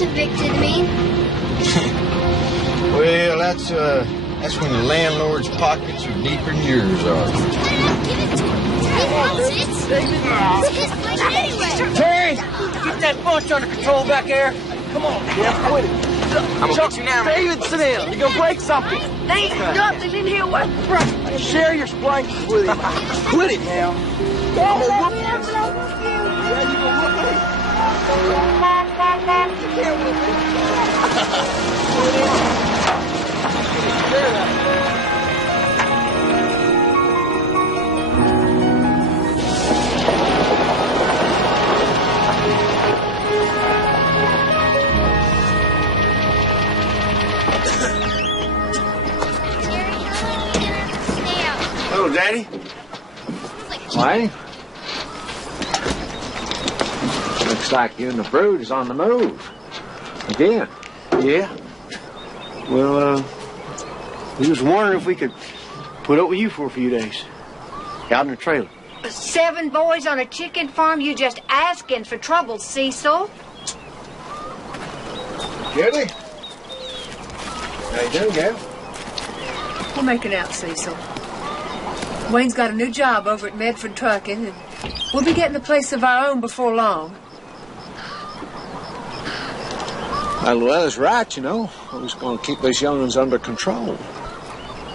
What's a Vic to the mean? Well, that's when the landlord's pockets are deeper than yours are. Give it to him. He wants it. It's his place anyway. Terry, get that bunch under control back there. Come on, yeah, quit it. I'm gonna get you now, man. David, sit down. You're gonna break something. There ain't nothing in here. What? Share your blankets with him. Quit it now. I'm gonna whoop you. Yeah, you gonna whoop me? You can't whoop me. Share that. Hello, Daddy. Why? Looks like you and the brood is on the move. Again. Yeah? Well, we was wondering if we could put up with you for a few days. Out in the trailer. 7 boys on a chicken farm? You just asking for trouble, Cecil. Kelly? How you doing, Gal? We're making out, Cecil. Wayne's got a new job over at Medford Trucking, and we'll be getting a place of our own before long. Well, Luella's right, you know. We're just going to keep these young ones under control.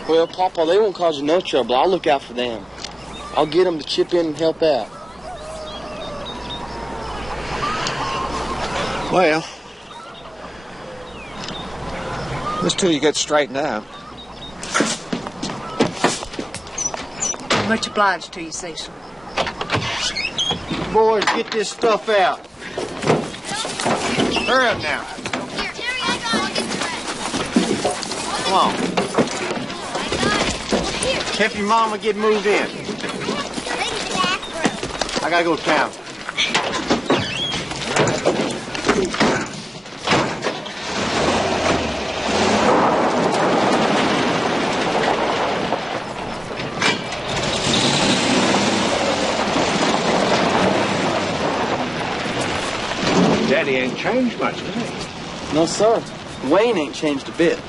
Well, Papa, they won't cause you no trouble. I'll look out for them. I'll get them to chip in and help out. Well, this till you get straightened out. Much obliged to you, Cecil. Boys, get this stuff out. Hurry up now. Here, Terry, I got it. Come on. I got it. Here, Help your mama get moved in. take the bathroom. I gotta go to town. Daddy ain't changed much, has he? No, sir. Wayne ain't changed a bit.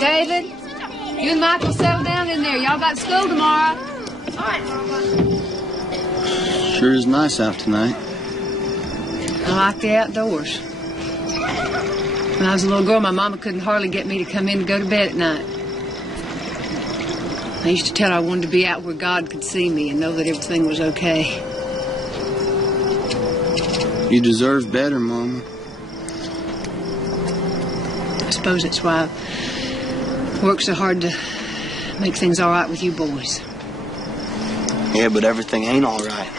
David, you and Michael settle down in there. Y'all got school tomorrow. All right, Mama. Sure is nice out tonight. I like the outdoors. When I was a little girl, my mama couldn't hardly get me to come in to go to bed at night. I used to tell her I wanted to be out where God could see me and know that everything was okay. You deserve better, Mama. I suppose that's why I work so hard to make things all right with you boys. Yeah, but everything ain't all right.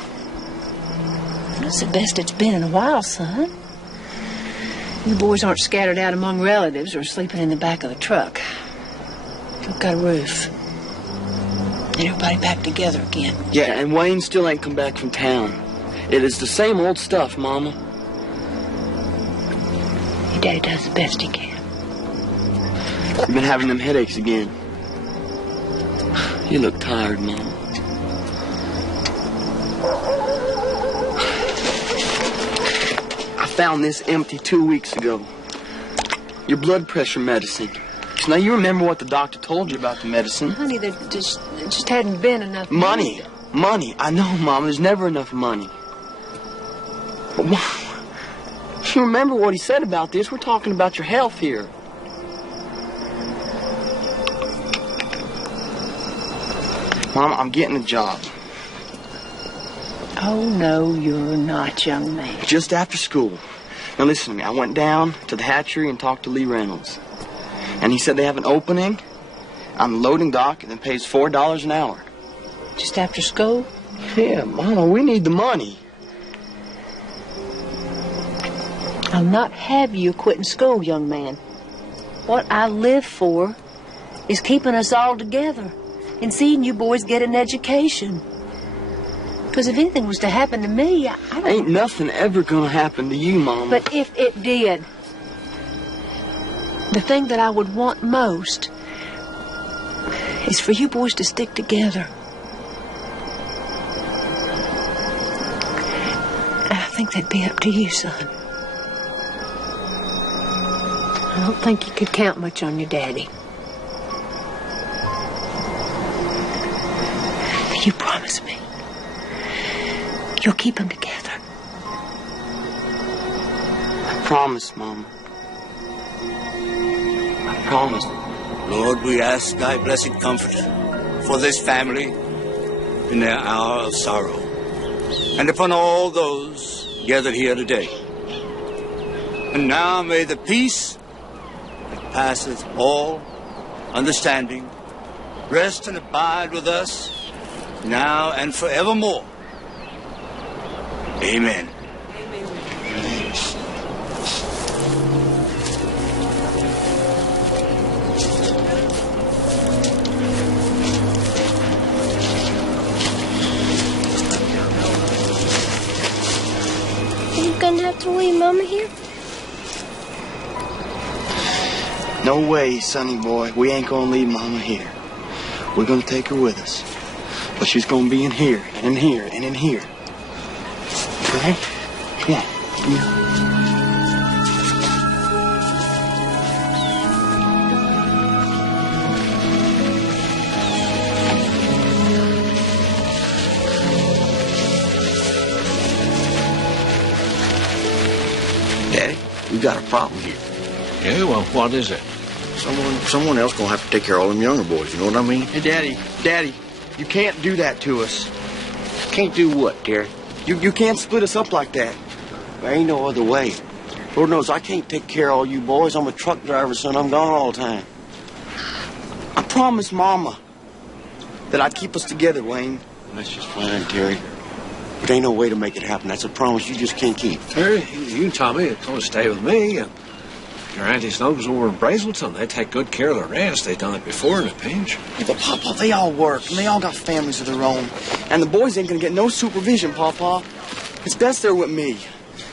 That's the best it's been in a while, son. You boys aren't scattered out among relatives or sleeping in the back of the truck. You've got a roof. And everybody back together again. Yeah, and Wayne still ain't come back from town. It is the same old stuff, Mama. Your daddy does the best he can. You've been having them headaches again. You look tired, Mama. I found this empty 2 weeks ago. Your blood pressure medicine. Now, you remember what the doctor told you about the medicine. Honey, there just hadn't been enough Money. Money. I know, Mom. There's never enough money. But, Mom, you remember what he said about this? We're talking about your health here. Mom, I'm getting a job. Oh, no, you're not, young man. Just after school. Now, listen to me. I went down to the hatchery and talked to Lee Reynolds. And he said they have an opening on the loading dock and it pays $4 an hour. Just after school? Yeah, Mama, we need the money. I'll not have you quitting school, young man. What I live for is keeping us all together and seeing you boys get an education. Because if anything was to happen to me, I don't... Ain't nothing ever gonna happen to you, Mama. But if it did, the thing that I would want most is for you boys to stick together. And I think that'd be up to you, son. I don't think you could count much on your daddy. You promise me you'll keep them together. I promise, Mama. I promise. Lord, we ask thy blessed comfort for this family in their hour of sorrow, and upon all those gathered here today. And now may the peace that passeth all understanding rest and abide with us now and forevermore. Amen. Are you gonna have to leave Mama here? No way, sonny boy. We ain't gonna leave Mama here. We're gonna take her with us. But she's gonna be in here, and in here, and in here. Okay? Come on. Come here. Daddy, we got a problem here. Yeah, well, what is it? Someone else gonna have to take care of all them younger boys, you know what I mean? Hey, Daddy, you can't do that to us. Can't do what, Terry? You can't split us up like that. There ain't no other way. Lord knows I can't take care of all you boys. I'm a truck driver, son. I'm gone all the time. I promised Mama that I'd keep us together, Wayne. That's just fine, Terry. But ain't no way to make it happen. That's a promise you just can't keep. Terry, you and Tommy are going to stay with me. And your aunties and uncles over in Brazelton, they take good care of the rest. They've done it before in a pinch. Yeah, but, Papa, they all work, and they all got families of their own. And the boys ain't going to get no supervision, Papa. It's best they're with me.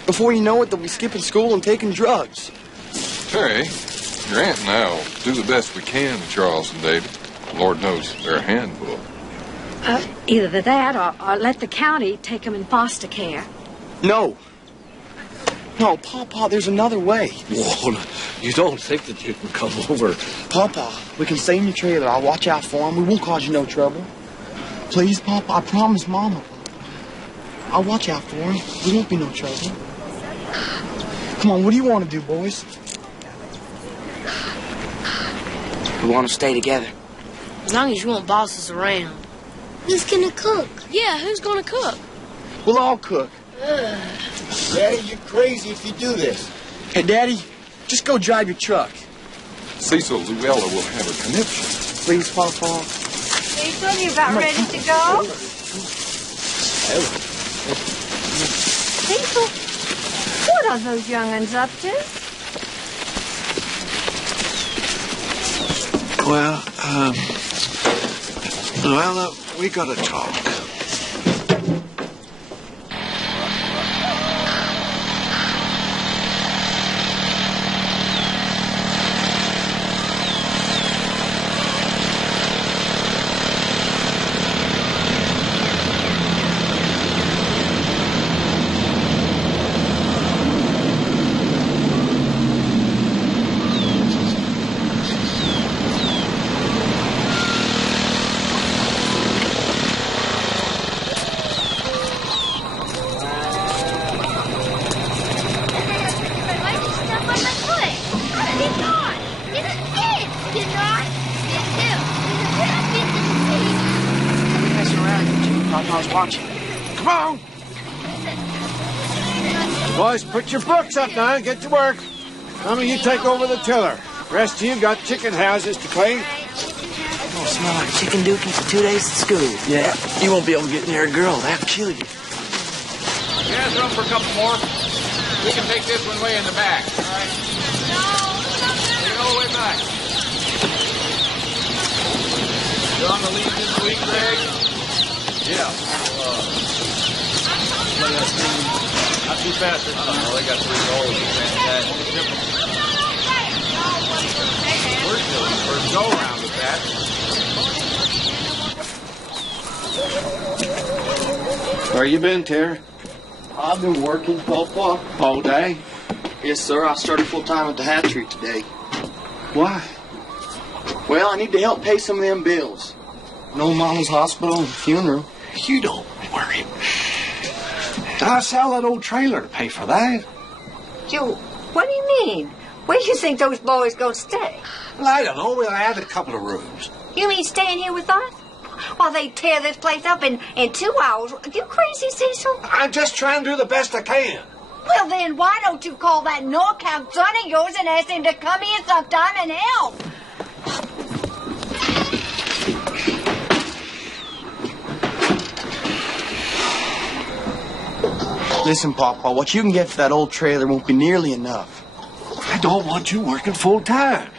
Before you know it, they'll be skipping school and taking drugs. Terry, your aunt and I will do the best we can with Charles and David. Lord knows they're a handful. Either that or let the county take them in foster care. No, Papa, there's another way. Whoa, you don't think that you can come over? Papa, we can stay in your trailer. I'll watch out for them. We won't cause you no trouble. Please, Papa, I promise Mama. I'll watch out for them. There won't be no trouble. Come on, what do you want to do, boys? We want to stay together. As long as you won't boss us around. Who's gonna cook? Yeah, who's gonna cook? We'll all cook. Daddy, you're crazy if you do this. Hey, Daddy, just go drive your truck. Cecil Luella will have a conniption. Please, Papa. Cecil, you about ready to go? Cecil, what are those young'uns up to? Well, Luella, we got to talk. Come on. Boys, put your books up now and get to work. Tommy, you take over the tiller. Rest of you got chicken houses to clean. It'll smell like chicken dookie for 2 days at school. Yeah, you won't be able to get near a girl. They'll kill you. You guys room for a couple more? We can take this one way in the back, all right? Take it all the way back. You're on the lead this week, Greg? Yeah. Not too fast this time. They got 3 goals. We're still in the first go-around with that. Where you been, Terry? I've been working, Papa. All day? Yes, sir. I started full-time at the hatchery today. Why? Well, I need to help pay some of them bills. No Mama's hospital and funeral. You don't worry. I'll sell that old trailer to pay for that. You, what do you mean? Where do you think those boys gonna stay? Well, I don't know. We'll add a couple of rooms. You mean staying here with us? While they tear this place up in 2 hours. You crazy, Cecil? I'm just trying to do the best I can. Well, then why don't you call that NorCal son of yours and ask him to come here sometime and help? Listen, Papa, what you can get for that old trailer won't be nearly enough. I don't want you working full time.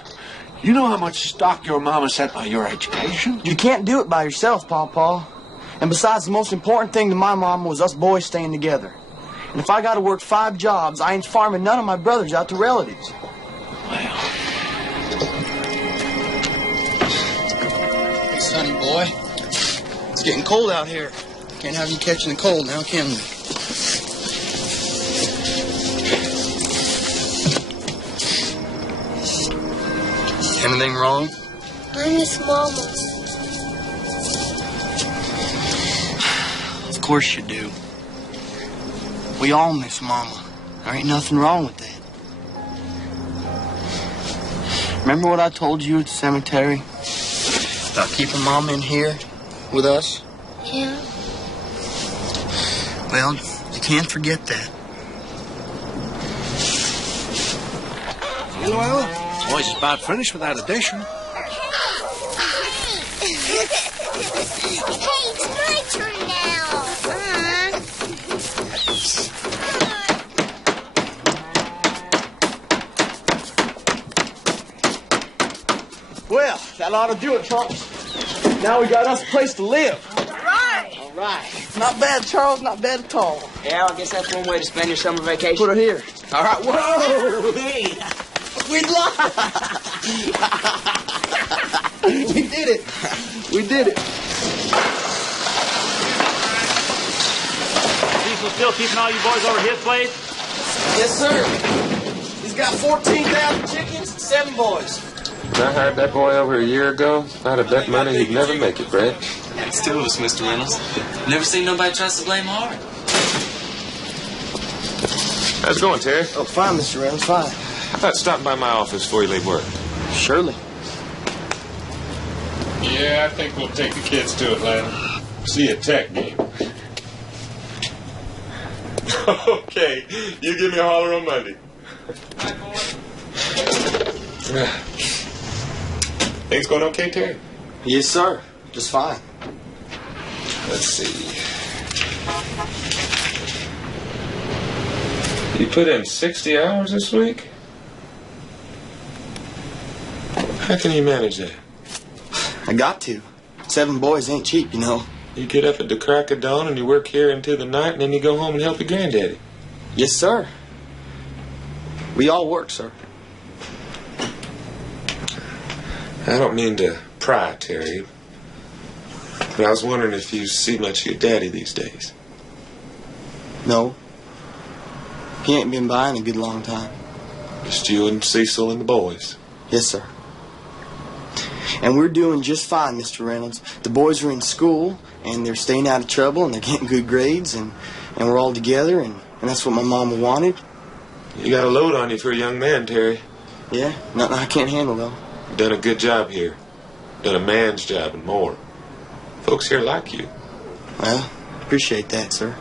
You know how much stock your mama set by your education? You can't do it by yourself, Papa. And besides, the most important thing to my mama was us boys staying together. And if I gotta work 5 jobs, I ain't farming none of my brothers out to relatives. Well. Hey, sonny boy. It's getting cold out here. Can't have you catching the cold now, can we? Anything wrong? I miss Mama. Of course you do. We all miss Mama. There ain't nothing wrong with that. Remember what I told you at the cemetery? About keeping Mama in here with us? Yeah. Well, you can't forget that. Hello, Ella. Boys is about finished with that addition. Hey, it's my turn now. Well, that ought to do it, Trumps. Now we got us a place to live. Right. All right. Not bad, Charles. Not bad at all. Yeah, I guess that's one way to spend your summer vacation. Put her here. All right. Whoa! Hey! We lied! We did it. We did it. Cecil still keeping all you boys over his place? Yes, sir. He's got 14,000 chickens and 7 boys. I hired that boy over a year ago. If I'd have bet money he'd never make it, Brett. That's 2 of us, Mr. Reynolds. Never seen nobody trust to blame hard. How's it going, Terry? Oh, fine, Mr. Reynolds, fine. How about stopping by my office before you leave work? Surely. Yeah, I think we'll take the kids to Atlanta. See a Tech game. Okay, you give me a holler on Monday. Things going okay, Terry? Yes, sir. Just fine. Let's see. You put in 60 hours this week? How can you manage that? I got to. 7 boys ain't cheap, you know. You get up at the crack of dawn and you work here into the night and then you go home and help your granddaddy. Yes, sir. We all work, sir. I don't mean to pry, Terry, but I was wondering if you see much of your daddy these days. No. He ain't been by in a good long time. Just you and Cecil and the boys. Yes, sir. And we're doing just fine, Mr. Reynolds. The boys are in school, and they're staying out of trouble, and they're getting good grades, and we're all together, and that's what my mama wanted. You got a load on you for a young man, Terry. Yeah, nothing I can't handle, though. You've done a good job here. Done a man's job and more. Folks here like you. Well, appreciate that, sir.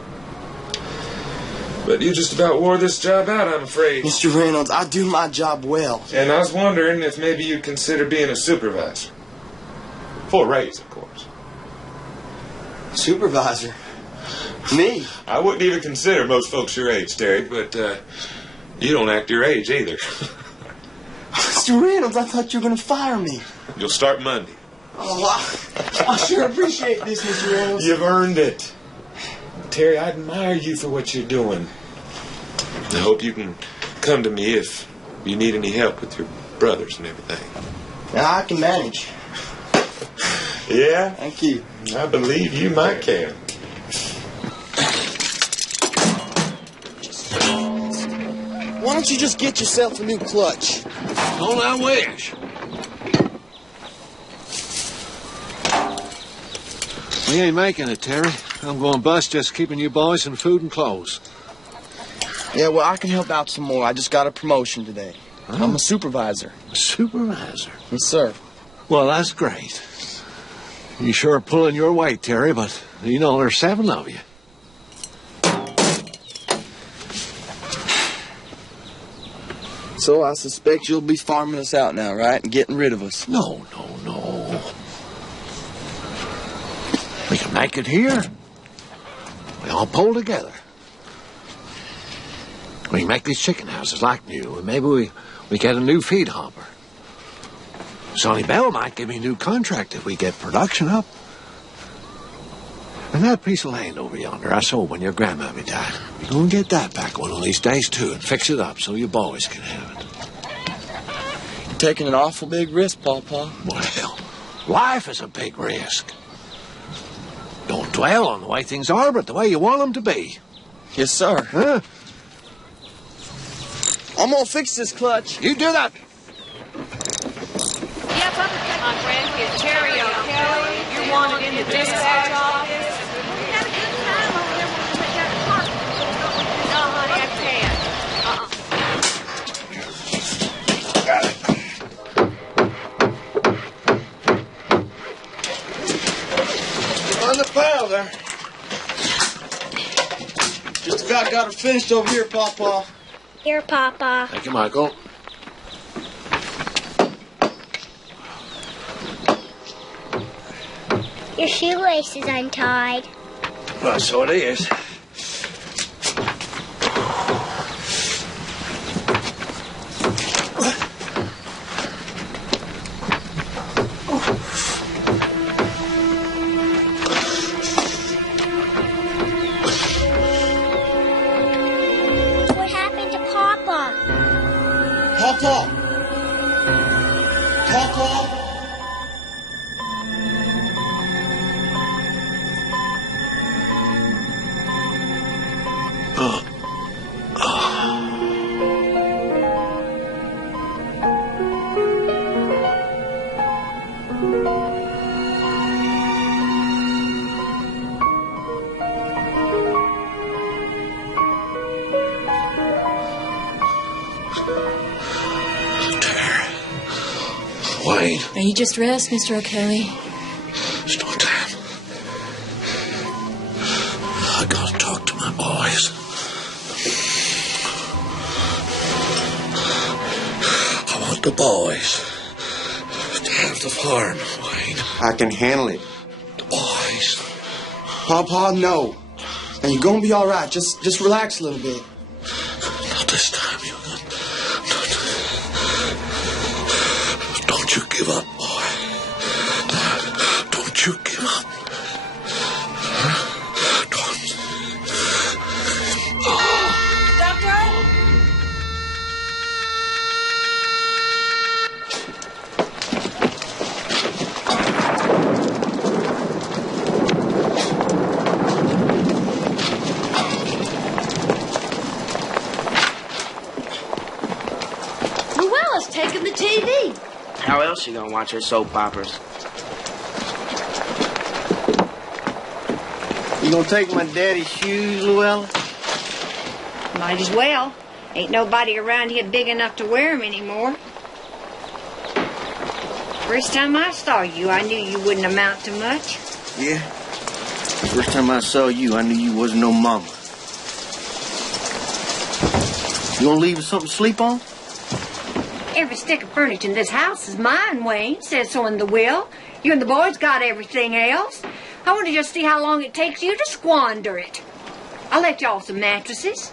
But you just about wore this job out, I'm afraid. Mr. Reynolds, I do my job well. And I was wondering if maybe you'd consider being a supervisor. For a raise, of course. Supervisor? Me? I wouldn't even consider most folks your age, Terry, but you don't act your age either. Mr. Reynolds, I thought you were going to fire me. You'll start Monday. Oh, I sure appreciate this, Mr. Reynolds. You've earned it. Terry, I admire you for what you're doing. I hope you can come to me if you need any help with your brothers and everything. Now, I can manage. Yeah? Thank you. I believe you might can. Why don't you just get yourself a new clutch? Don't I wish? We ain't making it, Terry. I'm going bust just keeping you boys some food and clothes. Yeah, well, I can help out some more. I just got a promotion today. Huh? I'm a supervisor. A supervisor? Yes, sir. Well, that's great. You sure are pulling your weight, Terry, but you know there's 7 of you. So I suspect you'll be farming us out now, right? And getting rid of us. No. We can make it here. We all pull together. We can make these chicken houses like new, and maybe we get a new feed hopper. Sonny Bell might give me a new contract if we get production up. And that piece of land over yonder I sold when your grandmammy died. You're going to get that back one of these days, too, and fix it up so your boys can have it. You're taking an awful big risk, Pawpaw. Well, life is a big risk. Don't dwell on the way things are, but the way you want them to be. Yes, sir. Huh? I'm gonna fix this clutch. You do that. Yes, I'm my grandkid, Terry O'Kelly. You're wanted in the dispatch office. We had a good time over there when we went down to the park. No, honey, I can't. Got it. On the pile there. Just about got it finished over here, Pawpaw. Here, Papa. Thank you, Michael. Your shoelace is untied. Well, so it is. What happened to Papa? Pawpaw! Pawpaw! Wayne. Now you just rest, Mr. O'Kelly. It's no time. I gotta talk to my boys. I want the boys to have the farm, Wayne. I can handle it. The boys. Pawpaw, no. And you're gonna be all right. Just relax a little bit. Not this time, you. Don't you give up, boy. Don't you give up. Don't. Doctor? Luella's taking the TV. How else she gonna watch her soap operas? You gonna take my daddy's shoes, Luella? Might as well. Ain't nobody around here big enough to wear 'em anymore. First time I saw you, I knew you wouldn't amount to much. Yeah. First time I saw you, I knew you wasn't no mama. You gonna leave us something to sleep on? Every stick of furniture in this house is mine, Wayne. Says so in the will. You and the boys got everything else. I want to just see how long it takes you to squander it. I'll let y'all some mattresses.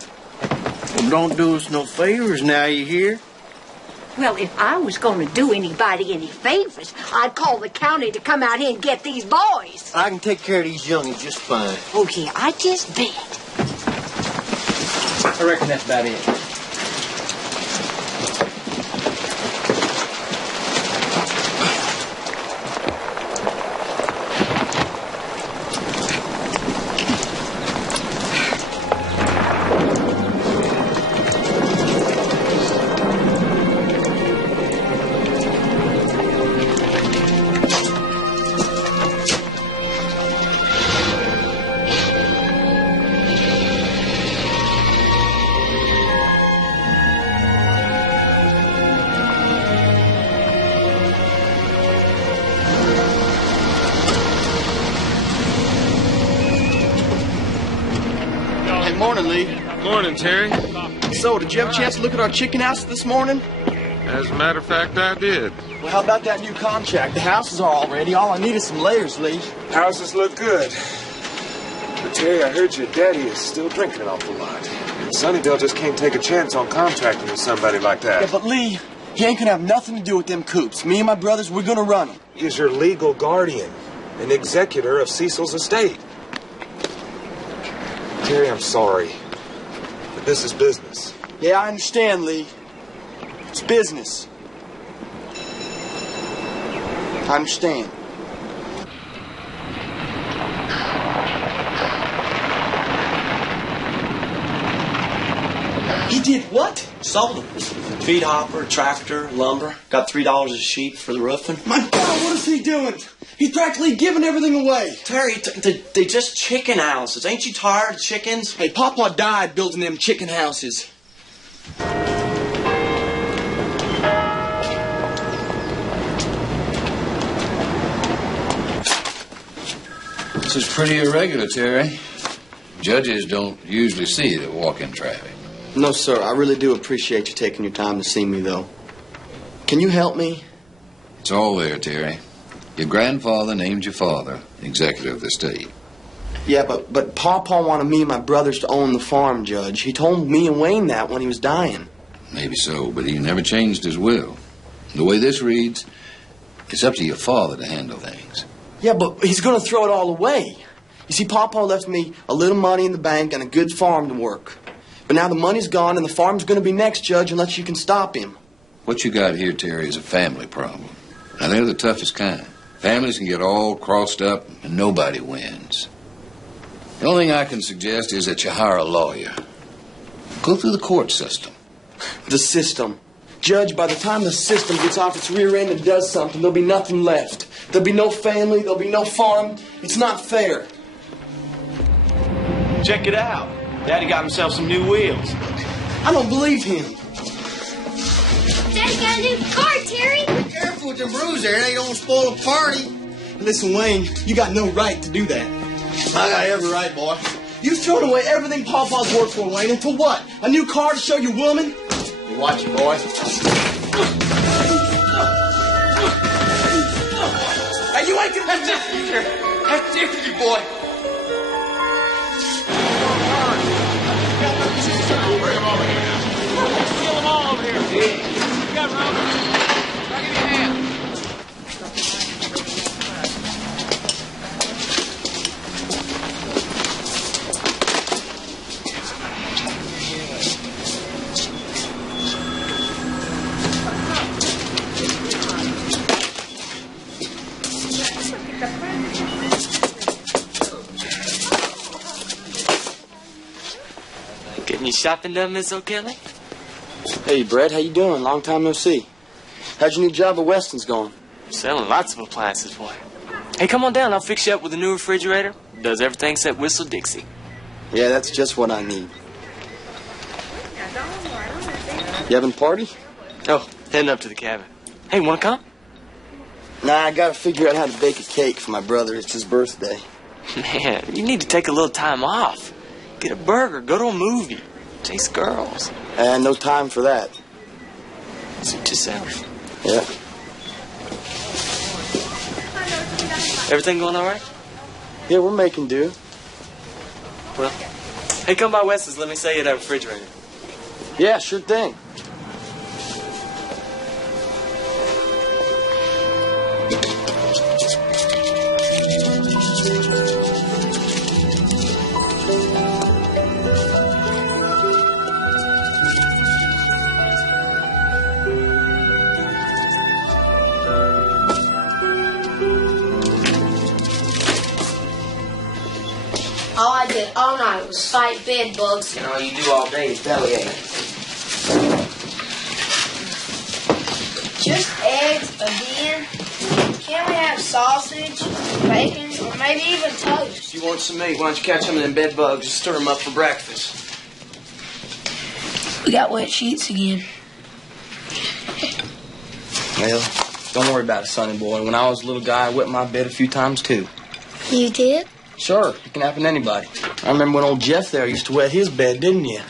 Well, don't do us no favors now you here. Well, if I was going to do anybody any favors, I'd call the county to come out here and get these boys. I can take care of these youngies just fine. Oh, yeah, I just bet. I reckon that's about it. Morning, Lee. Morning, Terry. So, did you have a chance to look at our chicken house this morning? As a matter of fact, I did. Well, how about that new contract? The houses are all ready. All I need is some layers, Lee. Houses look good. But Terry, I heard your daddy is still drinking an awful lot. And Sunnyvale just can't take a chance on contracting with somebody like that. Yeah, but Lee, he ain't gonna have nothing to do with them coops. Me and my brothers, we're gonna run them. He is your legal guardian and executor of Cecil's estate. Terry, I'm sorry. But this is business. Yeah, I understand, Lee. It's business. I understand. He did what? Sold them. Feed hopper, tractor, lumber. Got $3 a sheet for the roofing. My God, what is he doing? He's practically giving everything away. Terry, they just chicken houses. Ain't you tired of chickens? Hey, Papa died building them chicken houses. This is pretty irregular, Terry. Judges don't usually see it at walk-in traffic. No, sir. I really do appreciate you taking your time to see me, though. Can you help me? It's all there, Terry. Your grandfather named your father executor of the estate. Yeah, but Papa wanted me and my brothers to own the farm, Judge. He told me and Wayne that when he was dying. Maybe so, but he never changed his will. The way this reads, it's up to your father to handle things. Yeah, but he's going to throw it all away. You see, Papa left me a little money in the bank and a good farm to work. But now the money's gone and the farm's going to be next, Judge, unless you can stop him. What you got here, Terry, is a family problem. Now, they're the toughest kind. Families can get all crossed up and nobody wins. The only thing I can suggest is that you hire a lawyer. Go through the court system. The system. Judge, by the time the system gets off its rear end and does something, there'll be nothing left. There'll be no family, there'll be no farm. It's not fair. Check it out. Daddy got himself some new wheels. I don't believe him. Daddy got a new car, Terry. Be careful with them bruises there. They don't spoil a party. Listen, Wayne, you got no right to do that. I got every right, boy. You've thrown away everything Papa's worked for, Wayne. And for what? A new car to show your woman? You watch it, boy. Hey, you ain't gonna... That's different, Terry. That's different, boy. Bring them over here now. Steal them all over here. You got room? I'll give you a hand. Getting you shopping done, Miss O'Kelly? Hey, Brett, how you doing? Long time no see. How's your new job at Weston's going? Selling lots of appliances, boy. Hey, come on down. I'll fix you up with a new refrigerator. Does everything except whistle Dixie. Yeah, that's just what I need. You having a party? Oh, heading up to the cabin. Hey, wanna come? Nah, I gotta figure out how to bake a cake for my brother. It's his birthday. Man, you need to take a little time off. Get a burger, go to a movie, chase girls. And no time for that. Suit yourself. Yeah. Everything going all right? Yeah, we're making do. Well, hey, come by Weston's. Let me sell you that refrigerator. Yeah, sure thing. All I did all night was fight bed bugs. And all you do all day is bellyache. Just eggs again? Can't we have sausage, bacon, or maybe even toast? You want some meat? Why don't you catch some of them bed bugs and stir them up for breakfast? We got wet sheets again. Well, don't worry about it, sonny boy. When I was a little guy, I wet my bed a few times, too. You did? Sure, it can happen to anybody. I remember when old Jeff there used to wet his bed, didn't you?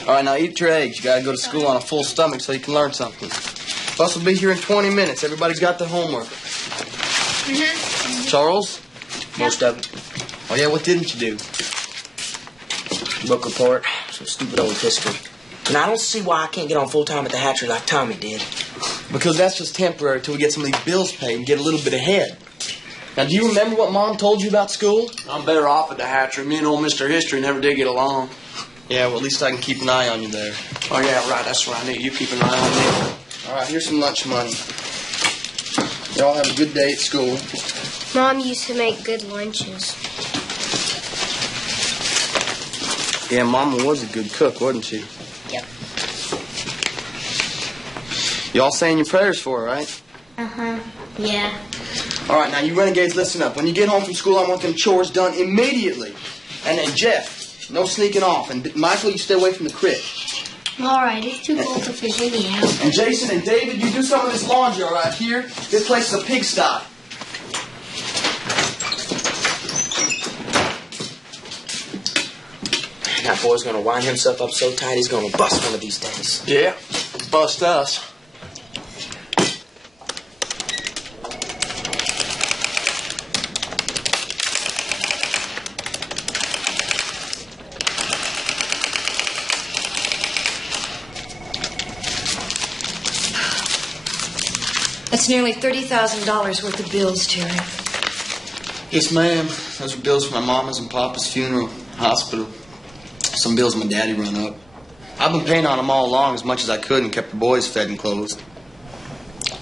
All right, now eat your eggs. You gotta go to school on a full stomach so you can learn something. Bus will be here in 20 minutes. Everybody's got their homework. Charles? Most of it. Oh, yeah, what didn't you do? Book report, some stupid old history. And I don't see why I can't get on full-time at the hatchery like Tommy did. Because that's just temporary till we get some of these bills paid and get a little bit ahead. Now, do you remember what Mom told you about school? I'm better off at the hatchery. Me and old Mr. History never did get along. Yeah, well, at least I can keep an eye on you there. Oh, yeah, right. That's what I need. You keep an eye on me. All right, here's some lunch money. Y'all have a good day at school. Mom used to make good lunches. Yeah, Mama was a good cook, wasn't she? Yep. Y'all saying your prayers for her, right? Uh-huh. Yeah. All right, now, you renegades, listen up. When you get home from school, I want them chores done immediately. And then, Jeff, no sneaking off. And Michael, you stay away from the crick. All right, it's too cold to fish anyhow. And Jason and David, you do some of this laundry, all right, here? This place is a pigsty. That boy's gonna wind himself up so tight he's gonna bust one of these days. Yeah, bust us. That's nearly $30,000 worth of bills, Terry. Yes, ma'am. Those are bills for my mama's and papa's funeral, hospital. Some bills my daddy run up. I've been paying on them all along as much as I could and kept the boys fed and clothed.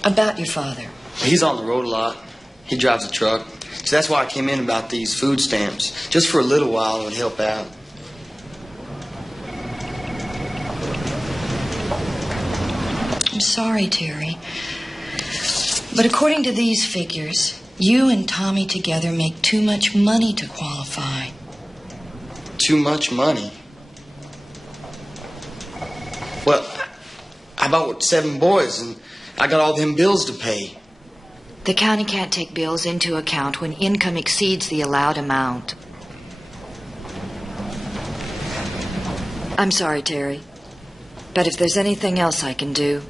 About your father. He's on the road a lot. He drives a truck. So that's why I came in about these food stamps. Just for a little while, it would help out. I'm sorry, Terry. But according to these figures, you and Tommy together make too much money to qualify. Too much money? Well, I bought 7 boys, and I got all them bills to pay. The county can't take bills into account when income exceeds the allowed amount. I'm sorry, Terry. But if there's anything else I can do,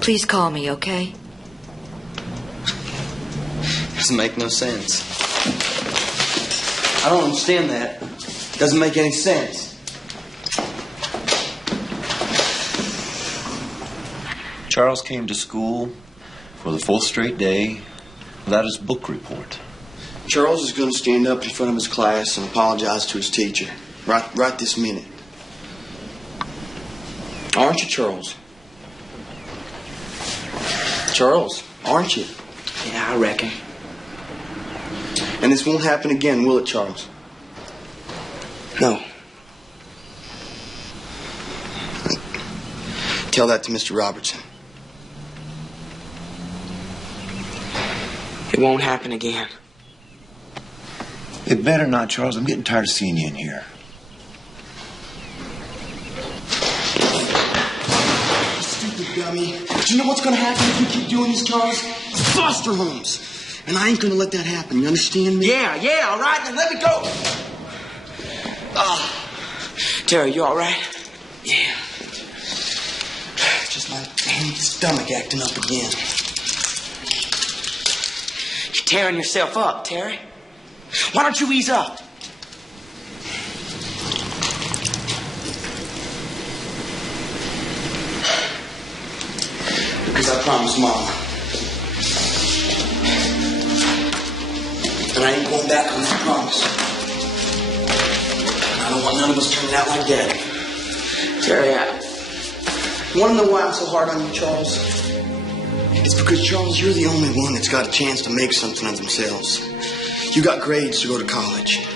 please call me, okay? Doesn't make no sense. I don't understand that. Doesn't make any sense. Charles came to school for the full straight day without his book report. Charles is going to stand up in front of his class and apologize to his teacher. Right this minute. Aren't you, Charles? Charles, aren't you? Yeah, I reckon. And this won't happen again, will it, Charles? No. Tell that to Mr. Robertson. It won't happen again. It better not, Charles. I'm getting tired of seeing you in here. Stupid dummy. Do you know what's going to happen if you keep doing this, Charles? Foster homes. And I ain't going to let that happen. You understand me? Yeah, all right. Then let me go. Terry, you all right? Yeah. Just my stomach acting up again. You're tearing yourself up, Terry. Why don't you ease up? Because I promised Mama. And I ain't going back on that promise. And I don't want none of us turning out like Daddy. Terry, You want to know why I'm so hard on you, Charles? It's because, Charles, you're the only one that's got a chance to make something of themselves. You got grades to go to college.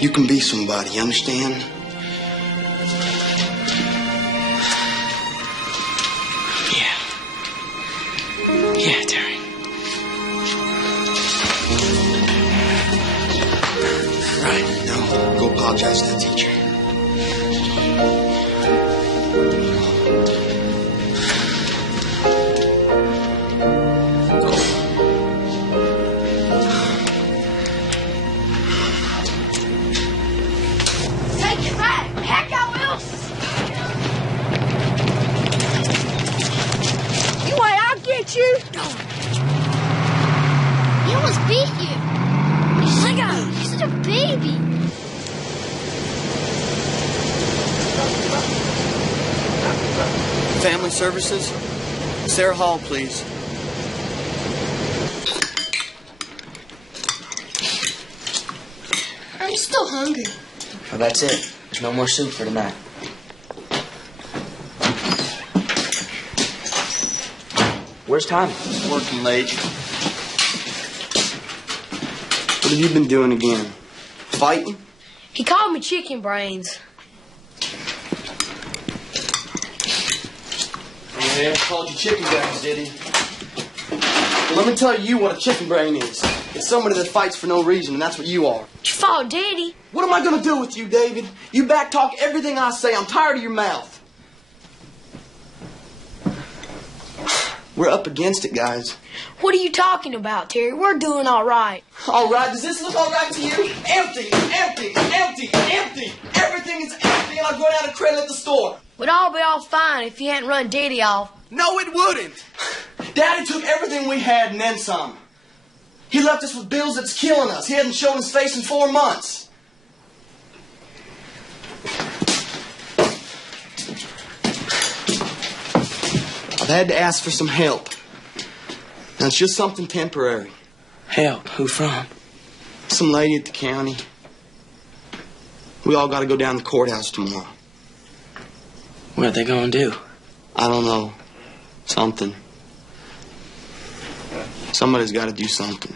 You can be somebody, you understand? Yeah, Terry. Right, now go apologize to that teacher. He almost beat you. He's such a baby. Family Services. Sarah Hall, please. I'm still hungry. Well, that's it. There's no more soup for tonight. Where's Tommy? Working late. What have you been doing again? Fighting? He called me chicken brains. Yeah, called you chicken brains, did he? Well, let me tell you what a chicken brain is. It's somebody that fights for no reason, and that's what you are. You followed Daddy. What am I going to do with you, David? You backtalk everything I say. I'm tired of your mouth. We're up against it, guys. What are you talking about, Terry? We're doing all right. All right? Does this look all right to you? Empty, empty, empty, empty. Everything is empty, and I'll go down and credit at the store. We'd all be all fine if you hadn't run Daddy off. No, it wouldn't. Daddy took everything we had and then some. He left us with bills that's killing us. He hadn't shown his face in 4 months. I've had to ask for some help. Now, it's just something temporary. Help? Who from? Some lady at the county. We all got to go down to the courthouse tomorrow. What are they gonna do? I don't know. Something. Somebody's got to do something.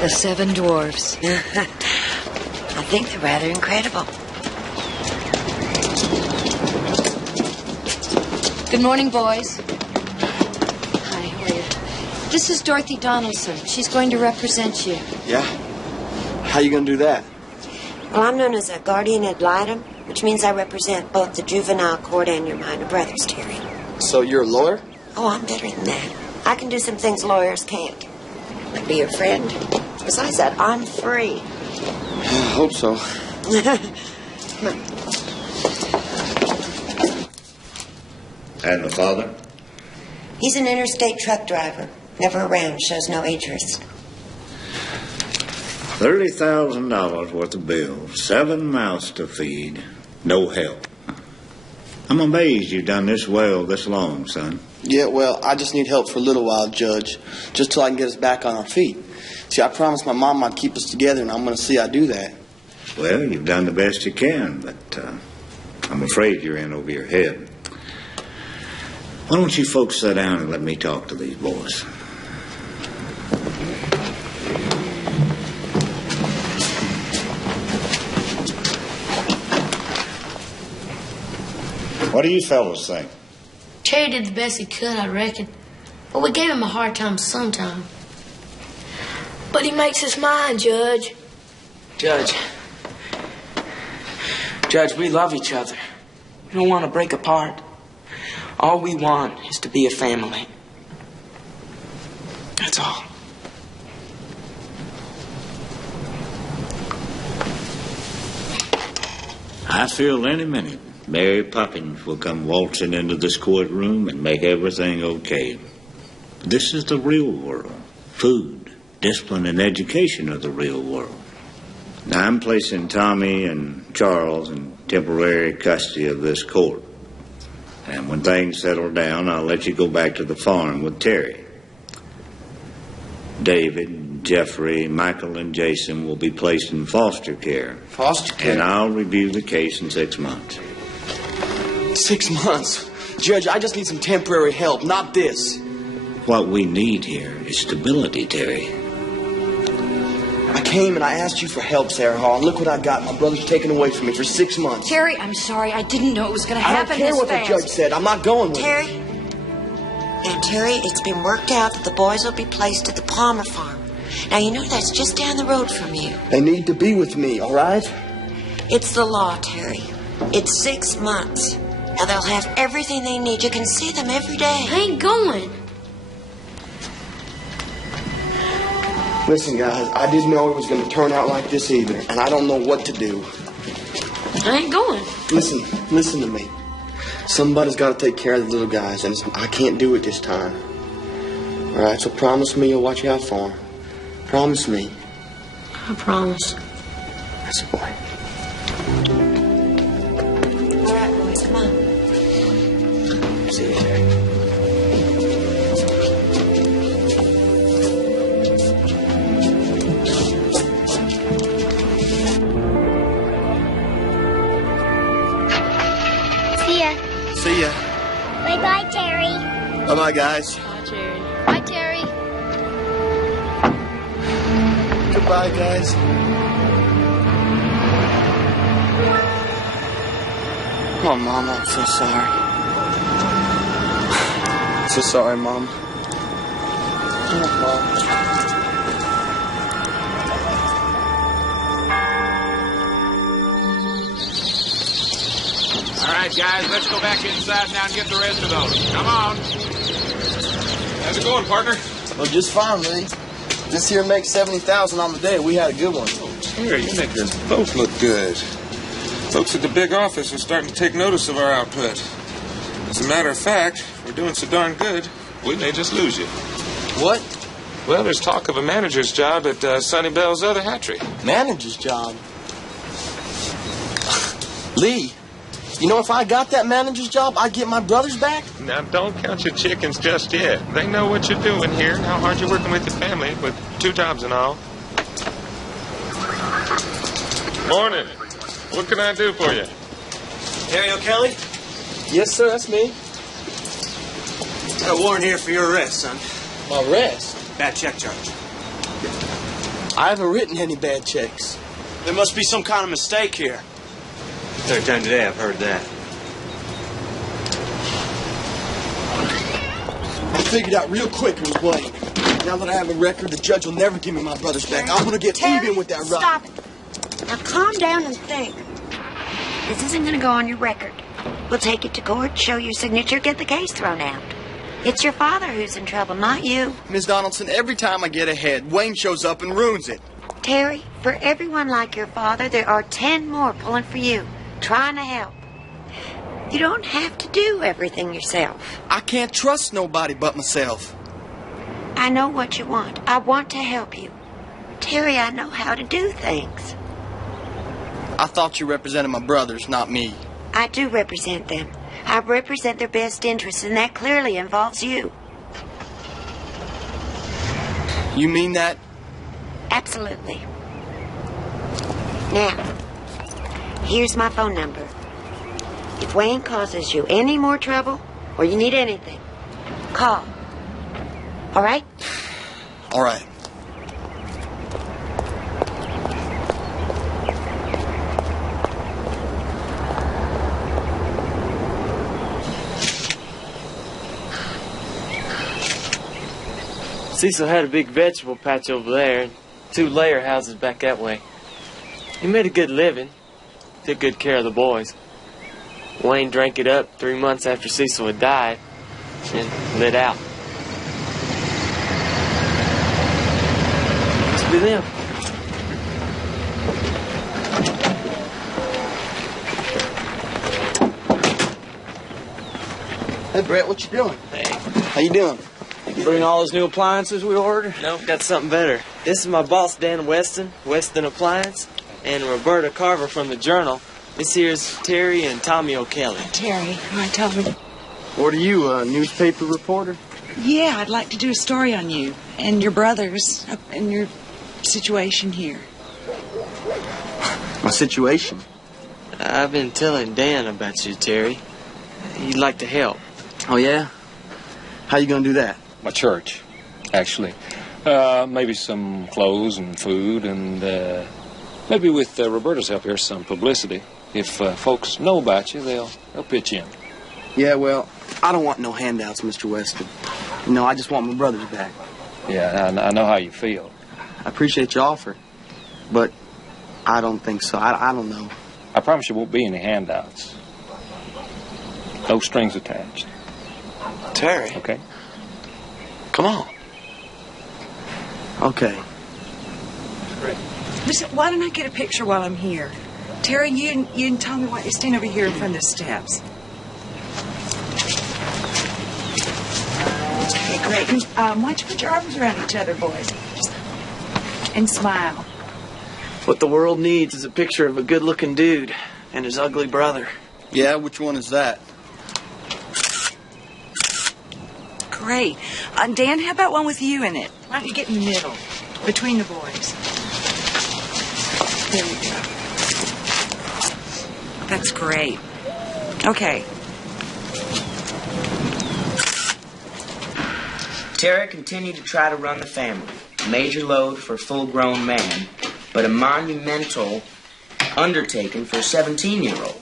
The Seven Dwarfs. I think they're rather incredible. Good morning, boys. Hi, how are you? This is Dorothy Donaldson. She's going to represent you. Yeah? How you going to do that? Well, I'm known as a guardian ad litem, which means I represent both the juvenile court and your minor brothers, Terry. So you're a lawyer? Oh, I'm better than that. I can do some things lawyers can't. Like be your friend. Besides that, I'm free. I hope so. And the father? He's an interstate truck driver. Never around, shows no interest. $30,000 worth of bills, 7 mouths to feed, no help. I'm amazed you've done this well this long, son. Yeah, well, I just need help for a little while, Judge. Just till I can get us back on our feet. See, I promised my mom I'd keep us together, and I'm going to see I do that. Well, you've done the best you can, but I'm afraid you're in over your head. Why don't you folks sit down and let me talk to these boys? What do you fellows think? Terry did the best he could, I reckon. But we gave him a hard time sometime. But he makes his mind, Judge. Judge, we love each other. We don't want to break apart. All we want is to be a family. That's all. I feel any minute Mary Poppins will come waltzing into this courtroom and make everything okay. This is the real world. Food, discipline, and education are the real world. Now, I'm placing Tommy and Charles in temporary custody of this court. And when things settle down, I'll let you go back to the farm with Terry. David, Jeffrey, Michael, and Jason will be placed in foster care. Foster care? And I'll review the case in 6 months. 6 months? Judge, I just need some temporary help, not this. What we need here is stability, Terry. I came and I asked you for help, Sarah Hall, and look what I got. My brother's taken away from me for 6 months. Terry, I'm sorry. I didn't know it was going to happen I don't care this what fast. the judge said. I'm not going with Terry? it. Now, Terry, it's been worked out that the boys will be placed at the Palmer farm. Now, you know that's just down the road from you. They need to be with me, all right? It's the law, Terry. It's 6 months. Now, they'll have everything they need. You can see them every day. I ain't going. Listen, guys, I didn't know it was going to turn out like this either, and I don't know what to do. I ain't going. Listen to me. Somebody's got to take care of the little guys, and I can't do it this time. All right, so promise me you'll watch out for them. Promise me. I promise. That's a boy. All right, boys, come on. See you, Terry. See ya. Bye-bye, Terry. Bye-bye, guys. Bye, Terry. Bye, Terry. Goodbye, guys. Oh, Mom, I'm so sorry. So sorry, Mom. Oh, Mom. All right, guys, let's go back inside now and get the rest of those. Come on. How's it going, partner? Well, just fine, Lee. This here makes $70,000 on the day. We had a good one. Terry, you make us both look good. Folks at the big office are starting to take notice of our output. As a matter of fact, we're doing so darn good, we may just lose you. What? Well, there's talk of a manager's job at Sonny Bell's other hatchery. Manager's job? Lee, you know, if I got that manager's job, I'd get my brothers back? Now, don't count your chickens just yet. They know what you're doing here and how hard you're working with your family, with 2 jobs and all. Morning. What can I do for you? Terry O'Kelly? Yes, sir, that's me. Got a warrant here for your arrest, son. My arrest? Bad check charge. I haven't written any bad checks. There must be some kind of mistake here. Third time today I've heard that. I figured out real quick it was Wayne. Now that I have a record, the judge will never give me my brothers back. I'm going to get even with that rock. Stop it. Now calm down and think. This isn't going to go on your record. We'll take it to court, show your signature, get the case thrown out. It's your father who's in trouble, not you. Miss Donaldson, every time I get ahead, Wayne shows up and ruins it. Terry, for everyone like your father, there are 10 more pulling for you, trying to help. You don't have to do everything yourself. I can't trust nobody but myself. I know what you want. I want to help you. Terry, I know how to do things. I thought you represented my brothers, not me. I do represent them. I represent their best interests, and that clearly involves you. You mean that? Absolutely. Now, here's my phone number. If Wayne causes you any more trouble, or you need anything, call. All right? All right. Cecil had a big vegetable patch over there and 2 layer houses back that way. He made a good living, took good care of the boys. Wayne drank it up 3 months after Cecil had died and lit out. Must be them. Hey, Brett, what you doing? Hey. How you doing? You bring all those new appliances we ordered? No, got something better. This is my boss, Dan Weston, Weston Appliance, and Roberta Carver from the Journal. This here's Terry and Tommy O'Kelly. Terry, I told him. What are you, a newspaper reporter? Yeah, I'd like to do a story on you and your brothers and your situation here. My situation? I've been telling Dan about you, Terry. He'd like to help. Oh, yeah? How you gonna do that? My church, actually. Maybe some clothes and food, and maybe with Roberta's help here, some publicity. If folks know about you, they'll pitch in. Yeah, well, I don't want no handouts, Mr. Weston. No, I just want my brothers back. Yeah, I know how you feel. I appreciate your offer, but I don't think so. I don't know. I promise you won't be any handouts. No strings attached. Terry. Okay. Come on. Okay. Listen, why don't I get a picture while I'm here? Terry, you and Tommy, why don't you stand over here in front of the steps? Okay, great. Why don't you put your arms around each other, boys? And smile. What the world needs is a picture of a good-looking dude and his ugly brother. Yeah, which one is that? Great. Dan, how about one with you in it? Why don't you get in the middle, between the boys? There you go. That's great. Okay. Tara continued to try to run the family. A major load for a full-grown man, but a monumental undertaking for a 17-year-old.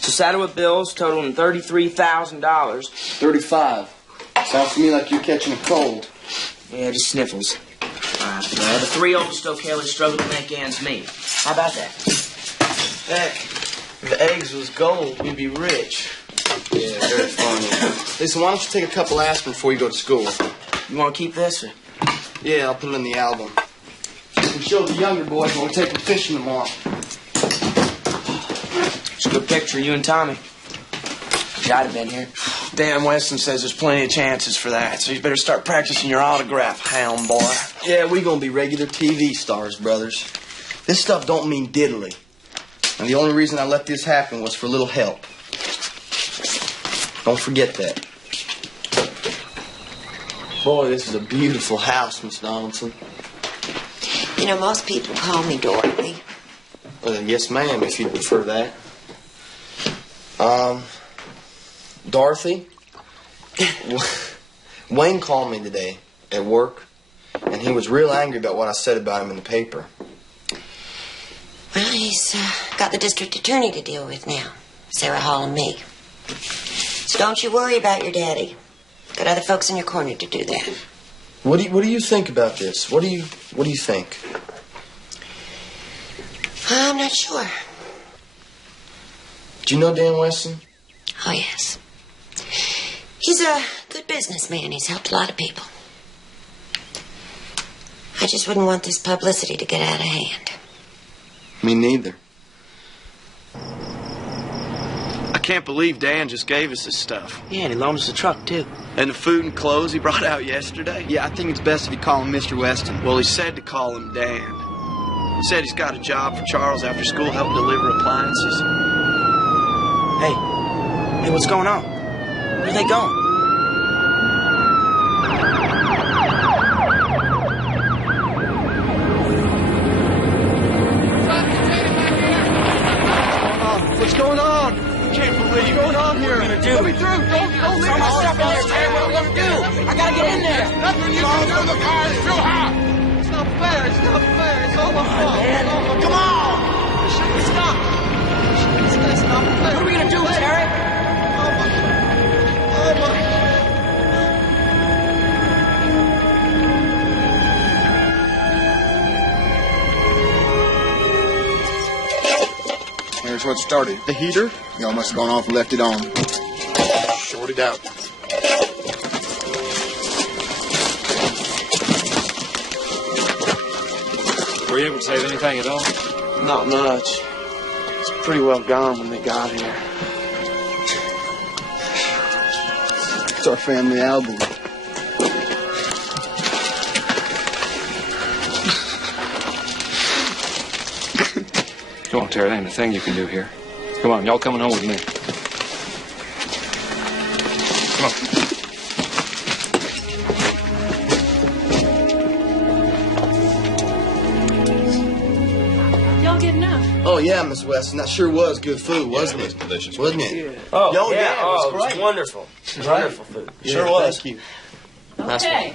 So saddled with bills totaling $33,000. 35. Sounds to me like you're catching a cold. Yeah, just sniffles. The three oldest O'Kelleys struggled to make ends meet. How about that? Heck, if the eggs was gold, we'd be rich. Yeah, very funny. Listen, why don't you take a couple aspirin before you go to school? You want to keep this? Or? Yeah, I'll put it in the album. You can show the younger boys when we take them fishing tomorrow. It's a good picture, you and Tommy. Wish I'd have been here. Dan Weston says there's plenty of chances for that, so you better start practicing your autograph, hound boy. Yeah, we gonna be regular TV stars, brothers. This stuff don't mean diddly. And the only reason I let this happen was for a little help. Don't forget that. Boy, this is a beautiful house, Miss Donaldson. You know, most people call me Dorothy. Yes, ma'am, if you'd prefer that. Dorothy? Wayne called me today at work, and he was real angry about what I said about him in the paper. Well, he's got the district attorney to deal with now, Sarah Hall and me. So don't you worry about your daddy. Got other folks in your corner to do that. What do you think about this? What do you think? I'm not sure. Do you know Dan Weston? Oh, yes. He's a good businessman. He's helped a lot of people. I just wouldn't want this publicity to get out of hand. Me neither. I can't believe Dan just gave us this stuff. Yeah, and he loaned us the truck, too. And the food and clothes he brought out yesterday? Yeah, I think it's best if you call him Mr. Weston. Well, he said to call him Dan. He said he's got a job for Charles after school, helping deliver appliances. Hey, what's going on? Where are they going? What's going on? I can't believe what's going on here. What are we gonna do? Let me through. Don't leave me. My stuff in there, Terry. What are we gonna do? I gotta get in there. Nothing you can do. The car is too hot. It's not fair. It's not fair. It's all my fault. Come on. Stop. It's not fair. What are we gonna do, Terry? Oh my. Here's what started. The heater? Y'all must have gone off and left it on. Short it out. Were you able to save anything at all? Not much. It's pretty well gone when they got here. It's our family album. Come on, Terry, there ain't a thing you can do here. Come on, y'all coming home with me. Come on. Y'all get enough? Oh, yeah, Miss Weston. That sure was good food, wasn't it? Delicious. Wasn't it? Yeah. Oh, Yo, yeah. it was great. It was wonderful. It was wonderful food. Yeah, Sure was. Thank you. Nice Okay.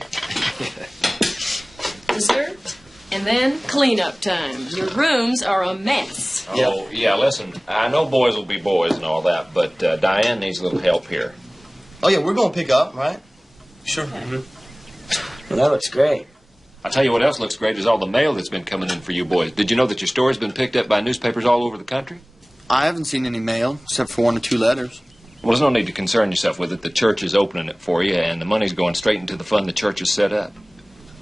Dessert, and then cleanup time. Your rooms are a mess. Oh, yeah, listen, I know boys will be boys and all that, but Diane needs a little help here. Oh, yeah, we're going to pick up, right? Sure. Well, that looks great. I'll tell you what else looks great is all the mail that's been coming in for you boys. Did you know that your story's been picked up by newspapers all over the country? I haven't seen any mail, except for 1 or 2 letters. Well, there's no need to concern yourself with it. The church is opening it for you, and the money's going straight into the fund the church has set up.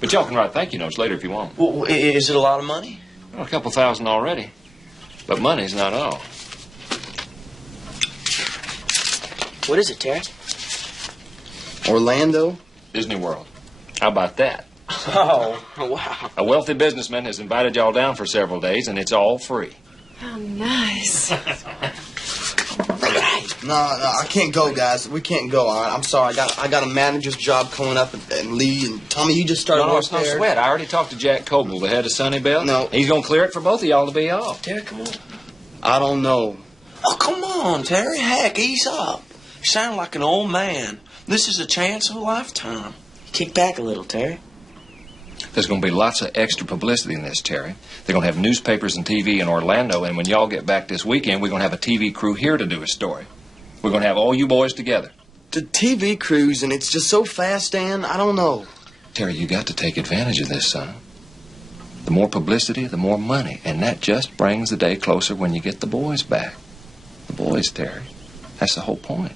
But y'all can write thank you notes later if you want. Well, is it a lot of money? Well, a couple thousand already. But money's not all. What is it, Terry? Orlando? Disney World. How about that? Oh, wow. A wealthy businessman has invited y'all down for several days, and it's all free. How nice. No, I can't go, guys. We can't go. All right? I'm sorry. I got a manager's job coming up, and Lee and Tommy, you just started No, work it's no there. sweat. I already talked to Jack Coble, the head of Sunnybell. No. He's going to clear it for both of y'all to be off. Terry, come on. I don't know. Oh, come on, Terry. Heck, ease up. You sound like an old man. This is a chance of a lifetime. Kick back a little, Terry. There's going to be lots of extra publicity in this, Terry. They're going to have newspapers and TV in Orlando, and when y'all get back this weekend, we're going to have a TV crew here to do a story. We're going to have all you boys together. The TV crews, and it's just so fast, Dan. I don't know. Terry, you got to take advantage of this, son. The more publicity, the more money, and that just brings the day closer when you get the boys back. The boys, Terry. That's the whole point.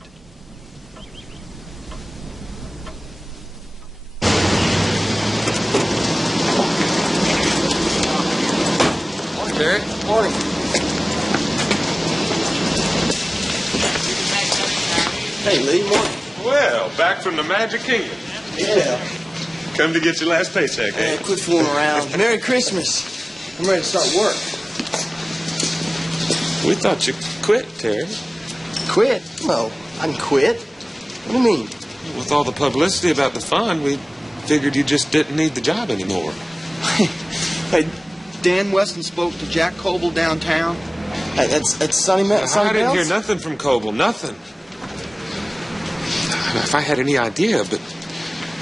Terry. Morning. Hey, Lee. Morning. Well, back from the Magic Kingdom. Yeah. Come to get your last paycheck, eh? Quit fooling around. Merry Christmas. I'm ready to start work. We thought you quit, Terry. Quit? No, I can quit. What do you mean? With all the publicity about the fund, we figured you just didn't need the job anymore. Hey, Dan Weston spoke to Jack Coble downtown. At Sunny I didn't hear nothing from Coble, nothing. If I had any idea, but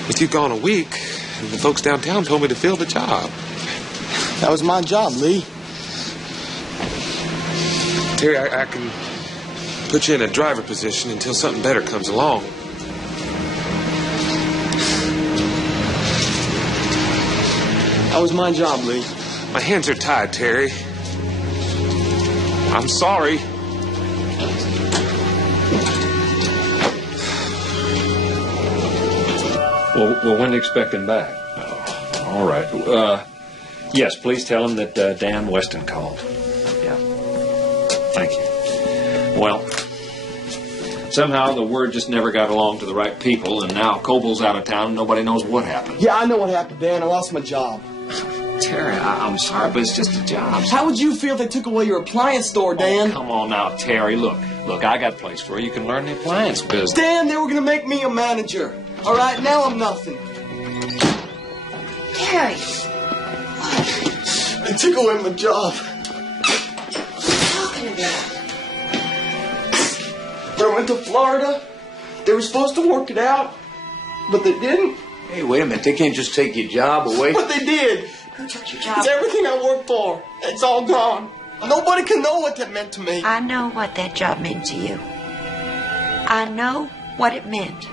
with you gone a week, the folks downtown told me to fill the job. That was my job, Lee. Terry, I can put you in a driver position until something better comes along. That was my job, Lee. My hands are tied, Terry. I'm sorry. Well, when do you expect him back? Oh, all right. Yes, please tell him that Dan Weston called. Yeah. Thank you. Well, somehow the word just never got along to the right people, and now Coble's out of town and nobody knows what happened. Yeah, I know what happened, Dan. I lost my job. Terry, I'm sorry, but it's just a job. How would you feel if they took away your appliance store, Dan? Oh, come on now, Terry. Look, I got a place for you. You can learn the appliance business. Dan, they were going to make me a manager. All right, now I'm nothing. Terry. They took away my job. What are you talking about? When I went to Florida, they were supposed to work it out, but they didn't. Hey, wait a minute. They can't just take your job away. But they did. Who took your job? It's everything I worked for. It's all gone. Nobody can know what that meant to me. I know what that job meant to you. I know what it meant.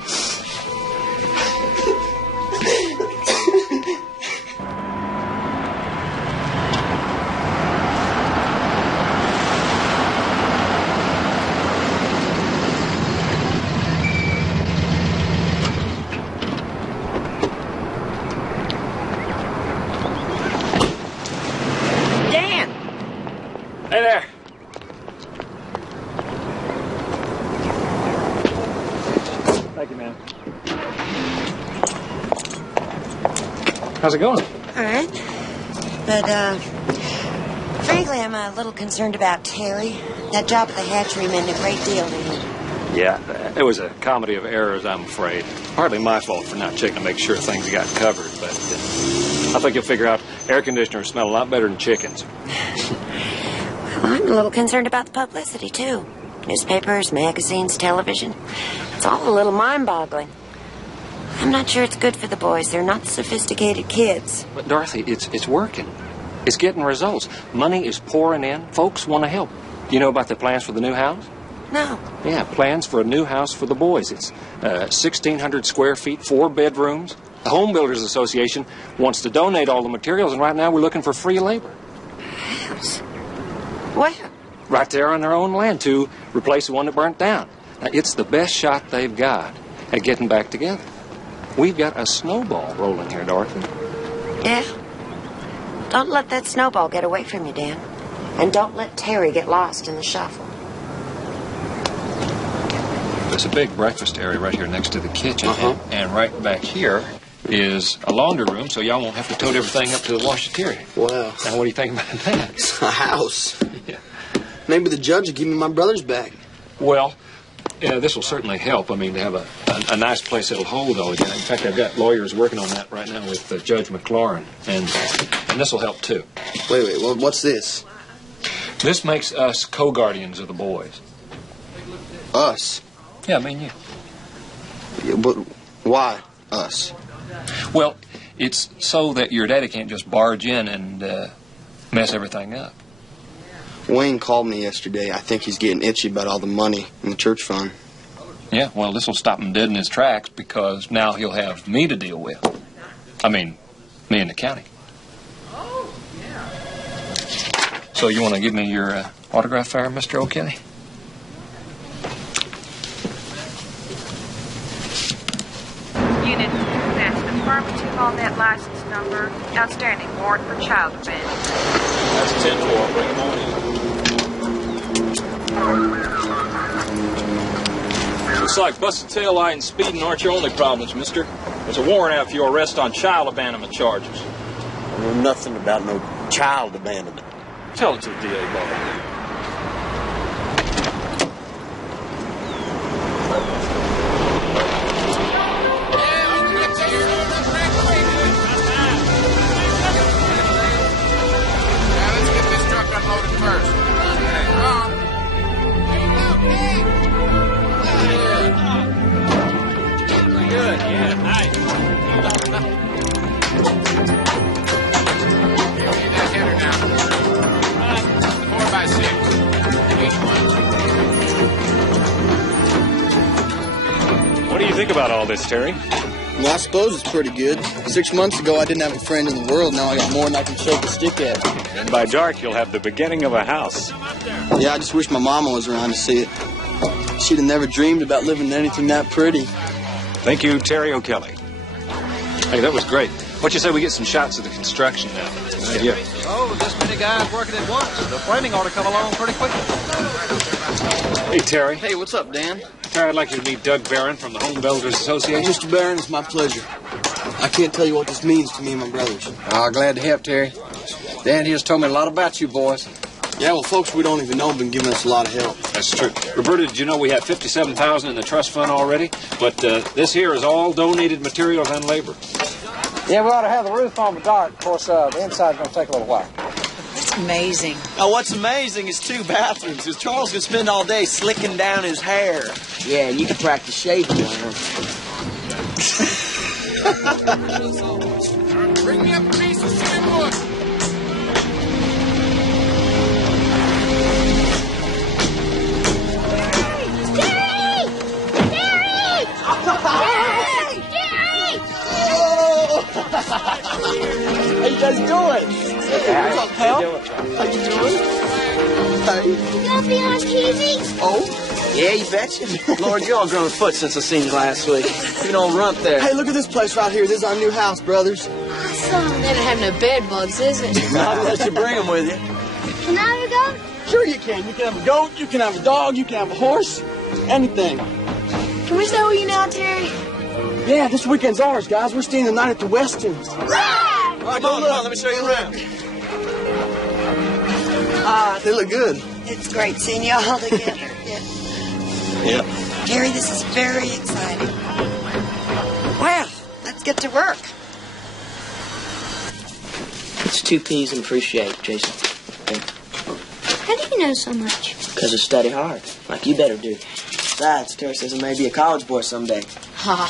Hey there. Thank you, ma'am. How's it going? All right. But, frankly, I'm a little concerned about Terry. That job at the hatchery meant a great deal to him. Yeah, it was a comedy of errors, I'm afraid. Partly my fault for not checking to make sure things got covered, but I think you'll figure out air conditioners smell a lot better than chickens. Well, I'm a little concerned about the publicity, too. Newspapers, magazines, television. It's all a little mind-boggling. I'm not sure it's good for the boys. They're not sophisticated kids. But, Dorothy, it's working. It's getting results. Money is pouring in. Folks want to help. You know about the plans for the new house? No. Yeah, plans for a new house for the boys. It's 1,600 square feet, 4 bedrooms. The Home Builders Association wants to donate all the materials, and right now we're looking for free labor. House? Where? Right there on their own land to replace the one that burnt down. Now, it's the best shot they've got at getting back together. We've got a snowball rolling here, Dorothy. Yeah? Don't let that snowball get away from you, Dan. And don't let Terry get lost in the shuffle. There's a big breakfast area right here next to the kitchen. And right back here is a laundry room, so y'all won't have to tote everything up to the washateria. Wow. Now, what do you think about that? A house. Yeah. Maybe the judge will give me my brother's back. Well, this will certainly help. I mean, to have a nice place that'll hold all of you. In fact, I've got lawyers working on that right now with Judge McLaurin, and this will help too. Wait, well, what's this? This makes us co-guardians of the boys. Us? Yeah, I mean you. Yeah, but why us? Well, it's so that your daddy can't just barge in and mess everything up. Wayne called me yesterday. I think he's getting itchy about all the money in the church fund. Yeah, well, this will stop him dead in his tracks because now he'll have me to deal with. I mean, me and the county. So you want to give me your autograph there, Mr. O'Kelly? Unit, that's affirmative on that license number. Outstanding warrant for child abandonment. That's 10-4. Bring him on in. Looks like busted tail light and speeding aren't your only problems, mister. There's a warrant out for your arrest on child abandonment charges. I know nothing about no child abandonment. Tell it to the DA, Bob. Good, yeah, nice. What do you think about all this, Terry? Well, I suppose it's pretty good. 6 months ago, I didn't have a friend in the world. Now I got more than I can shake a stick at. And by dark, you'll have the beginning of a house. Yeah, I just wish my mama was around to see it. She'd have never dreamed about living in anything that pretty. Thank you, Terry O'Kelly. Hey, that was great. What you say we get some shots of the construction now? Yeah. Oh, this many guys working at once. The framing ought to come along pretty quickly. Hey, Terry. Hey, what's up, Dan? Terry, I'd like you to meet Doug Barron from the Home Builders Association. Mr. Barron, it's my pleasure. I can't tell you what this means to me and my brothers. Glad to help, Terry. Dan, he just told me a lot about you boys. Yeah, well, folks we don't even know have been giving us a lot of help. That's true. Roberta, did you know we have $57,000 in the trust fund already? But this here is all donated materials and labor. Yeah, we ought to have the roof on the dark. Of course, the inside's going to take a little while. That's amazing. Now, what's amazing is 2 bathrooms, because Charles could spend all day slicking down his hair. Yeah, and you can practice shaving on her. Bring me up a piece of skin wood. How you guys doing? What's up, pal? How you doing? Hey. You gonna be on TV? Oh? Yeah, you betcha. Lord, you're all grown foot since I seen you last week. You don't rump there. Hey, look at this place right here. This is our new house, brothers. Awesome. They don't have no bed bugs, is it? Not unless you bring them with you. Can I have a goat? Sure you can. You can have a goat, you can have a dog, you can have a horse, anything. Can we stay with you now, Terry? Yeah, this weekend's ours, guys. We're staying the night at the Westons. Right! All right, Come on, let me show you around. They look good. It's great seeing you all together. Yep. Terry, this is very exciting. Well, let's get to work. It's 2 peas and free shake, Jason. How do you know so much? Because I study hard, like you better do. Besides, Terry says I may be a college boy someday. Ha.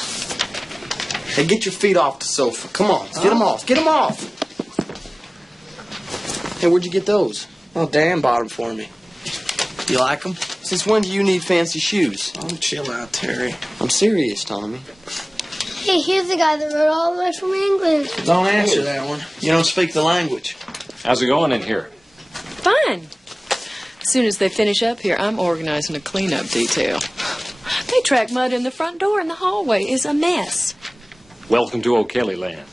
Hey, get your feet off the sofa. Come on, let's get them off. Get them off. Hey, where'd you get those? Oh, Dan bought them for me. You like them? Since when do you need fancy shoes? Oh, chill out, Terry. I'm serious, Tommy. Hey, here's the guy that wrote all the way from England. Don't answer that one. You don't speak the language. How's it going in here? Fine. As soon as they finish up here, I'm organizing a cleanup detail. They track mud in the front door, and the hallway is a mess. Welcome to O'Kelly land.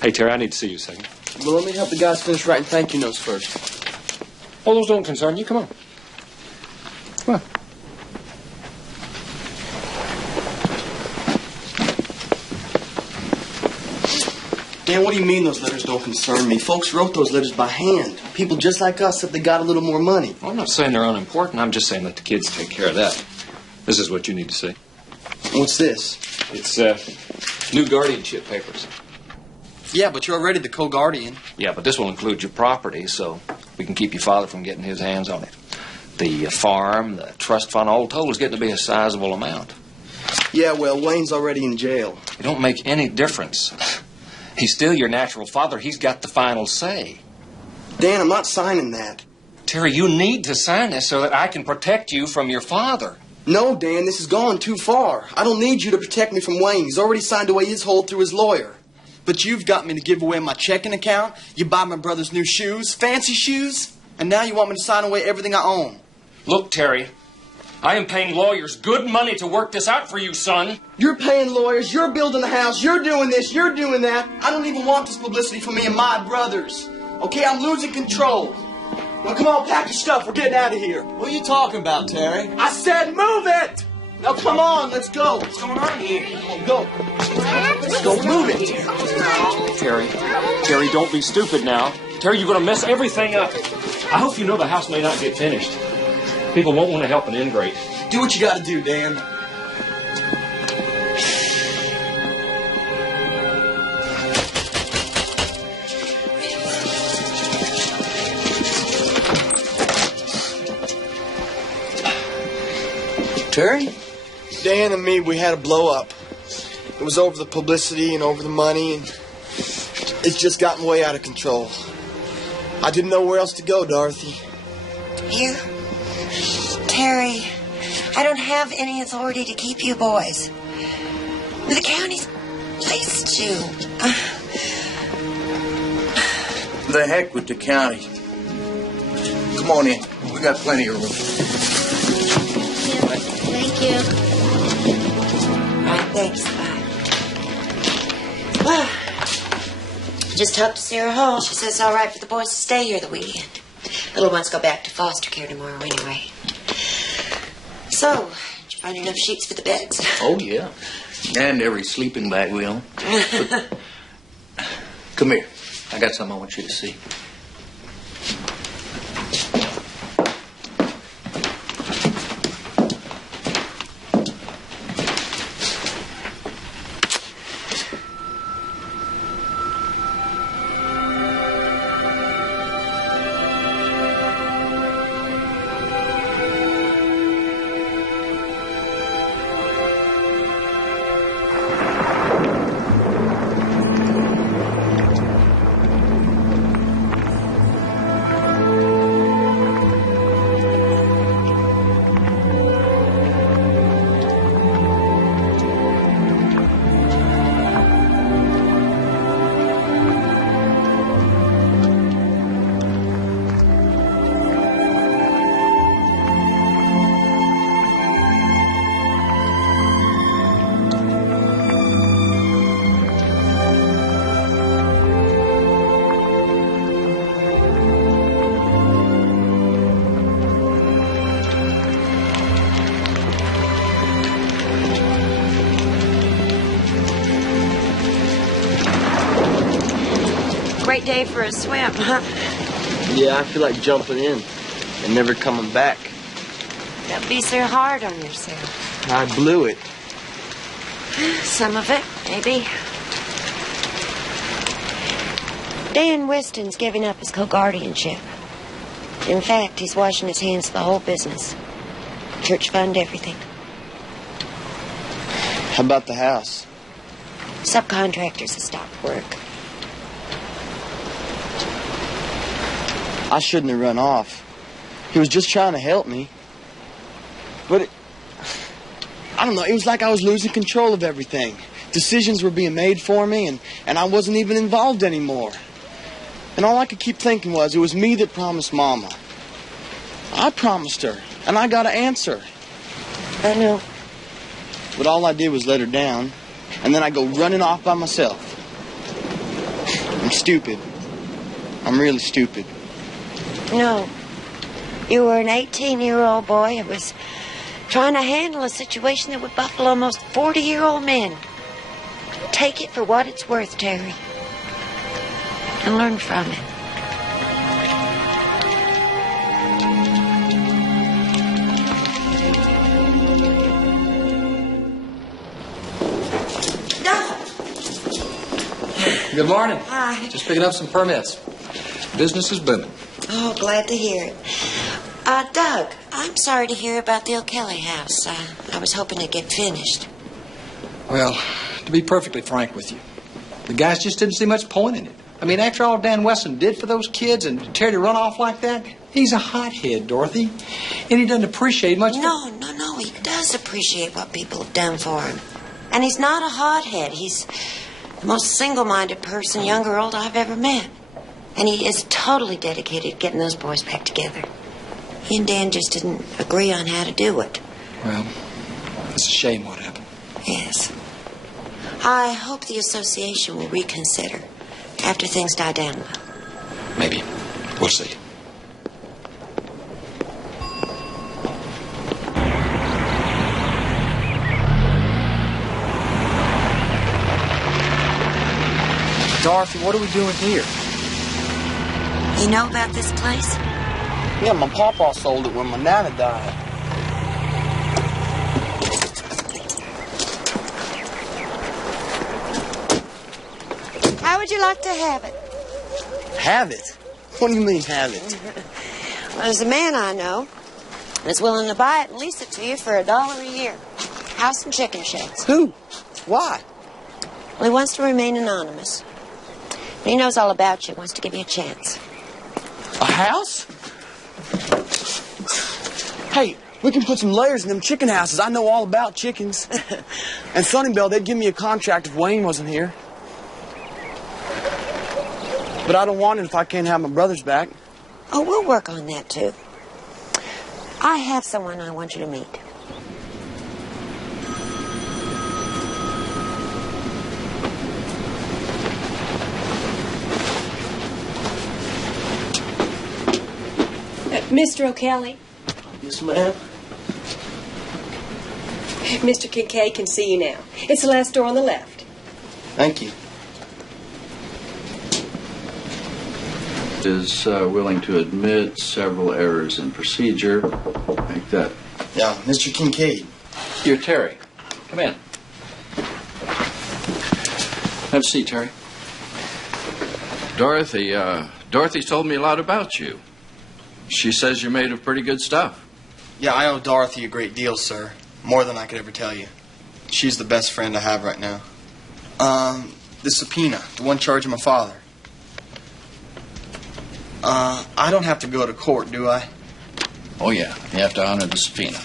Hey, Terry, I need to see you a second. Well, let me help the guys finish writing thank you notes first. Oh, those don't concern you. Come on. Come on. Dan, what do you mean those letters don't concern me? Folks wrote those letters by hand. People just like us if they got a little more money. Well, I'm not saying they're unimportant. I'm just saying let the kids take care of that. This is what you need to see. What's this? It's new guardianship papers. Yeah, but you're already the co-guardian. Yeah, but this will include your property, so we can keep your father from getting his hands on it. The farm, the trust fund, all told is getting to be a sizable amount. Yeah, well, Wayne's already in jail. It don't make any difference. He's still your natural father. He's got the final say. Dan, I'm not signing that. Terry, you need to sign this so that I can protect you from your father. No, Dan, this has gone too far. I don't need you to protect me from Wayne. He's already signed away his hold through his lawyer. But you've got me to give away my checking account. You buy my brother's new shoes, fancy shoes, and now you want me to sign away everything I own. Look, Terry, I am paying lawyers good money to work this out for you, son. You're paying lawyers, you're building a house, you're doing this, you're doing that. I don't even want this publicity for me and my brothers. Okay, I'm losing control. Now come on, pack your stuff, we're getting out of here. What are you talking about, Terry? I said move it! Now come on, let's go. What's going on here? Come on, go. Let's go, move it. Terry, don't be stupid now. Terry, you're going to mess everything up. I hope you know the house may not get finished. People won't want to help an ingrate. Do what you got to do, Dan. Terry? Dan and me, we had a blow-up. It was over the publicity and over the money, and it's just gotten way out of control. I didn't know where else to go, Dorothy. You? Terry, I don't have any authority to keep you boys. The county's placed you. The heck with the county. Come on in. We got plenty of room. Thank you. Right, thanks. Bye. Well, just talked to Sarah Hall. She says it's all right for the boys to stay here the weekend. Little ones go back to foster care tomorrow anyway. So, did you find enough sheets for the beds? Oh, yeah. And every sleeping bag we own. Come here. I got something I want you to see. Great day for a swim, huh? Yeah, I feel like jumping in and never coming back. Don't be so hard on yourself. I blew it. Some of it, maybe. Dan Weston's giving up his co-guardianship. In fact, he's washing his hands of the whole business. Church fund, everything. How about the house? Subcontractors have stopped work. I shouldn't have run off. He was just trying to help me. But I don't know, it was like I was losing control of everything. Decisions were being made for me, and I wasn't even involved anymore. And all I could keep thinking was, it was me that promised Mama. I promised her, and I got to answer. I know. But all I did was let her down, and then I go running off by myself. stupid. I'm really stupid. No. You were an 18-year-old boy who was trying to handle a situation that would buffalo most 40-year-old men. Take it for what it's worth, Terry. And learn from it. Good morning. Hi. Just picking up some permits. Business is booming. Oh, glad to hear it. Doug, I'm sorry to hear about the O'Kelly house. I was hoping to get finished. Well, to be perfectly frank with you, the guys just didn't see much point in it. I mean, after all Dan Weston did for those kids and Terry to run off like that, he's a hothead, Dorothy. And he doesn't appreciate much. No, he does appreciate what people have done for him. And he's not a hothead. He's the most single-minded person, young or old, I've ever met. And he is totally dedicated to getting those boys back together. He and Dan just didn't agree on how to do it. Well, it's a shame what happened. Yes. I hope the association will reconsider after things die down a little. Maybe. We'll see. Dorothy, what are we doing here? You know about this place? Yeah, my papa sold it when my nana died. How would you like to have it? Have it? What do you mean, have it? Well, there's a man I know that's willing to buy it and lease it to you for $1 a year. House and chicken sheds. Who? Why? Well, he wants to remain anonymous. But he knows all about you, wants to give you a chance. A house? Hey, we can put some layers in them chicken houses. I know all about chickens. And Sunnyvale, they'd give me a contract if Wayne wasn't here. But I don't want it if I can't have my brothers back. Oh, we'll work on that, too. I have someone I want you to meet. Mr. O'Kelly, Yes, ma'am. Mr. Kincaid can see you now. It's the last door on the left. Thank you. Is willing to admit several errors in procedure. Like that. Yeah, Mr. Kincaid. You're Terry. Come in. Have a seat, Terry. Dorothy's told me a lot about you. She says you're made of pretty good stuff. Yeah, I owe Dorothy a great deal, sir. More than I could ever tell you. She's the best friend I have right now. The subpoena, the one charging my father. I don't have to go to court, do I? Oh, yeah. You have to honor the subpoena.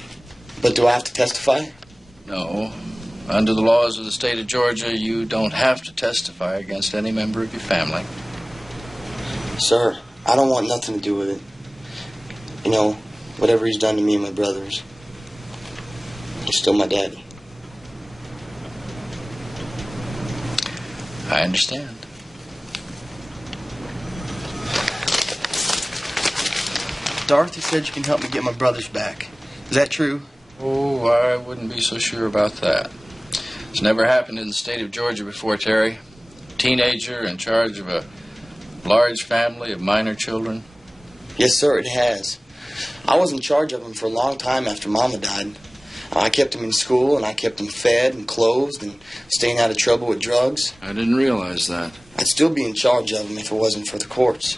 But do I have to testify? No. Under the laws of the state of Georgia, you don't have to testify against any member of your family. Sir, I don't want nothing to do with it. You know, whatever he's done to me and my brothers, he's still my daddy. I understand. Dorothy said you can help me get my brothers back. Is that true? Oh, I wouldn't be so sure about that. It's never happened in the state of Georgia before, Terry. A teenager in charge of a large family of minor children. Yes, sir, it has. I was in charge of them for a long time after Mama died. I kept them in school, and I kept them fed and clothed and staying out of trouble with drugs. I didn't realize that. I'd still be in charge of them if it wasn't for the courts.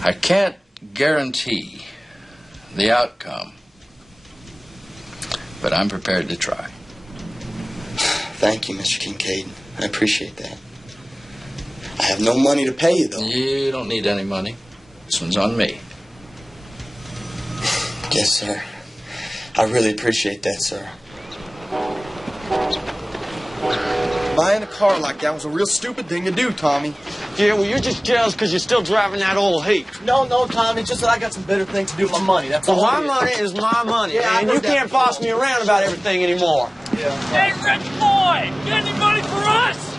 I can't guarantee the outcome, but I'm prepared to try. Thank you, Mr. Kincaid. I appreciate that. I have no money to pay you, though. You don't need any money. This one's on me. Yes, sir. I really appreciate that, sir. Buying a car like that was a real stupid thing to do, Tommy. Yeah, well, you're just jealous because you're still driving that old heap. No, Tommy. It's just that I got some better things to do with my money. That's all. Well, my money is my money, yeah, and you can't boss me around about everything anymore. Yeah. Hey, rich boy! Got any money for us?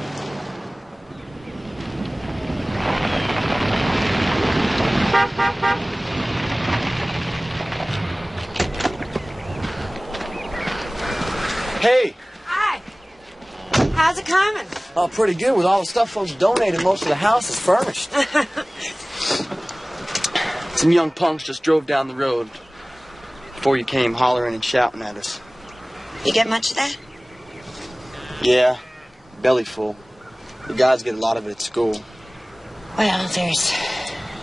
Hey! Hi. How's it coming? Oh, pretty good. With all the stuff folks donated, most of the house is furnished. Some young punks just drove down the road before you came, hollering and shouting at us. You get much of that? Yeah, belly full. The guys get a lot of it at school. Well, there's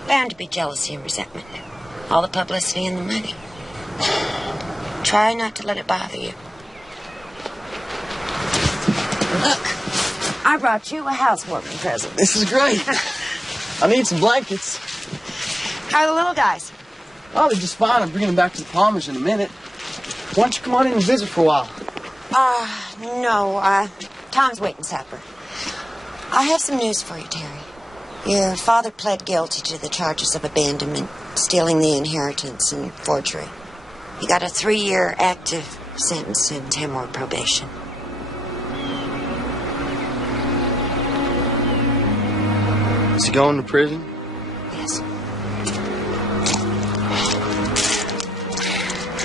bound to be jealousy and resentment. All the publicity and the money. Try not to let it bother you. Look, I brought you a housewarming present. This is great. I need some blankets. How are the little guys? Oh, they're just fine. I'm bringing them back to the Palmers in a minute. Why don't you come on in and visit for a while? No, Tom's waiting supper. I have some news for you, Terry. Your father pled guilty to the charges of abandonment, stealing the inheritance, and forgery. He got a 3-year active sentence and 10 more probation. Is he going to prison? Yes.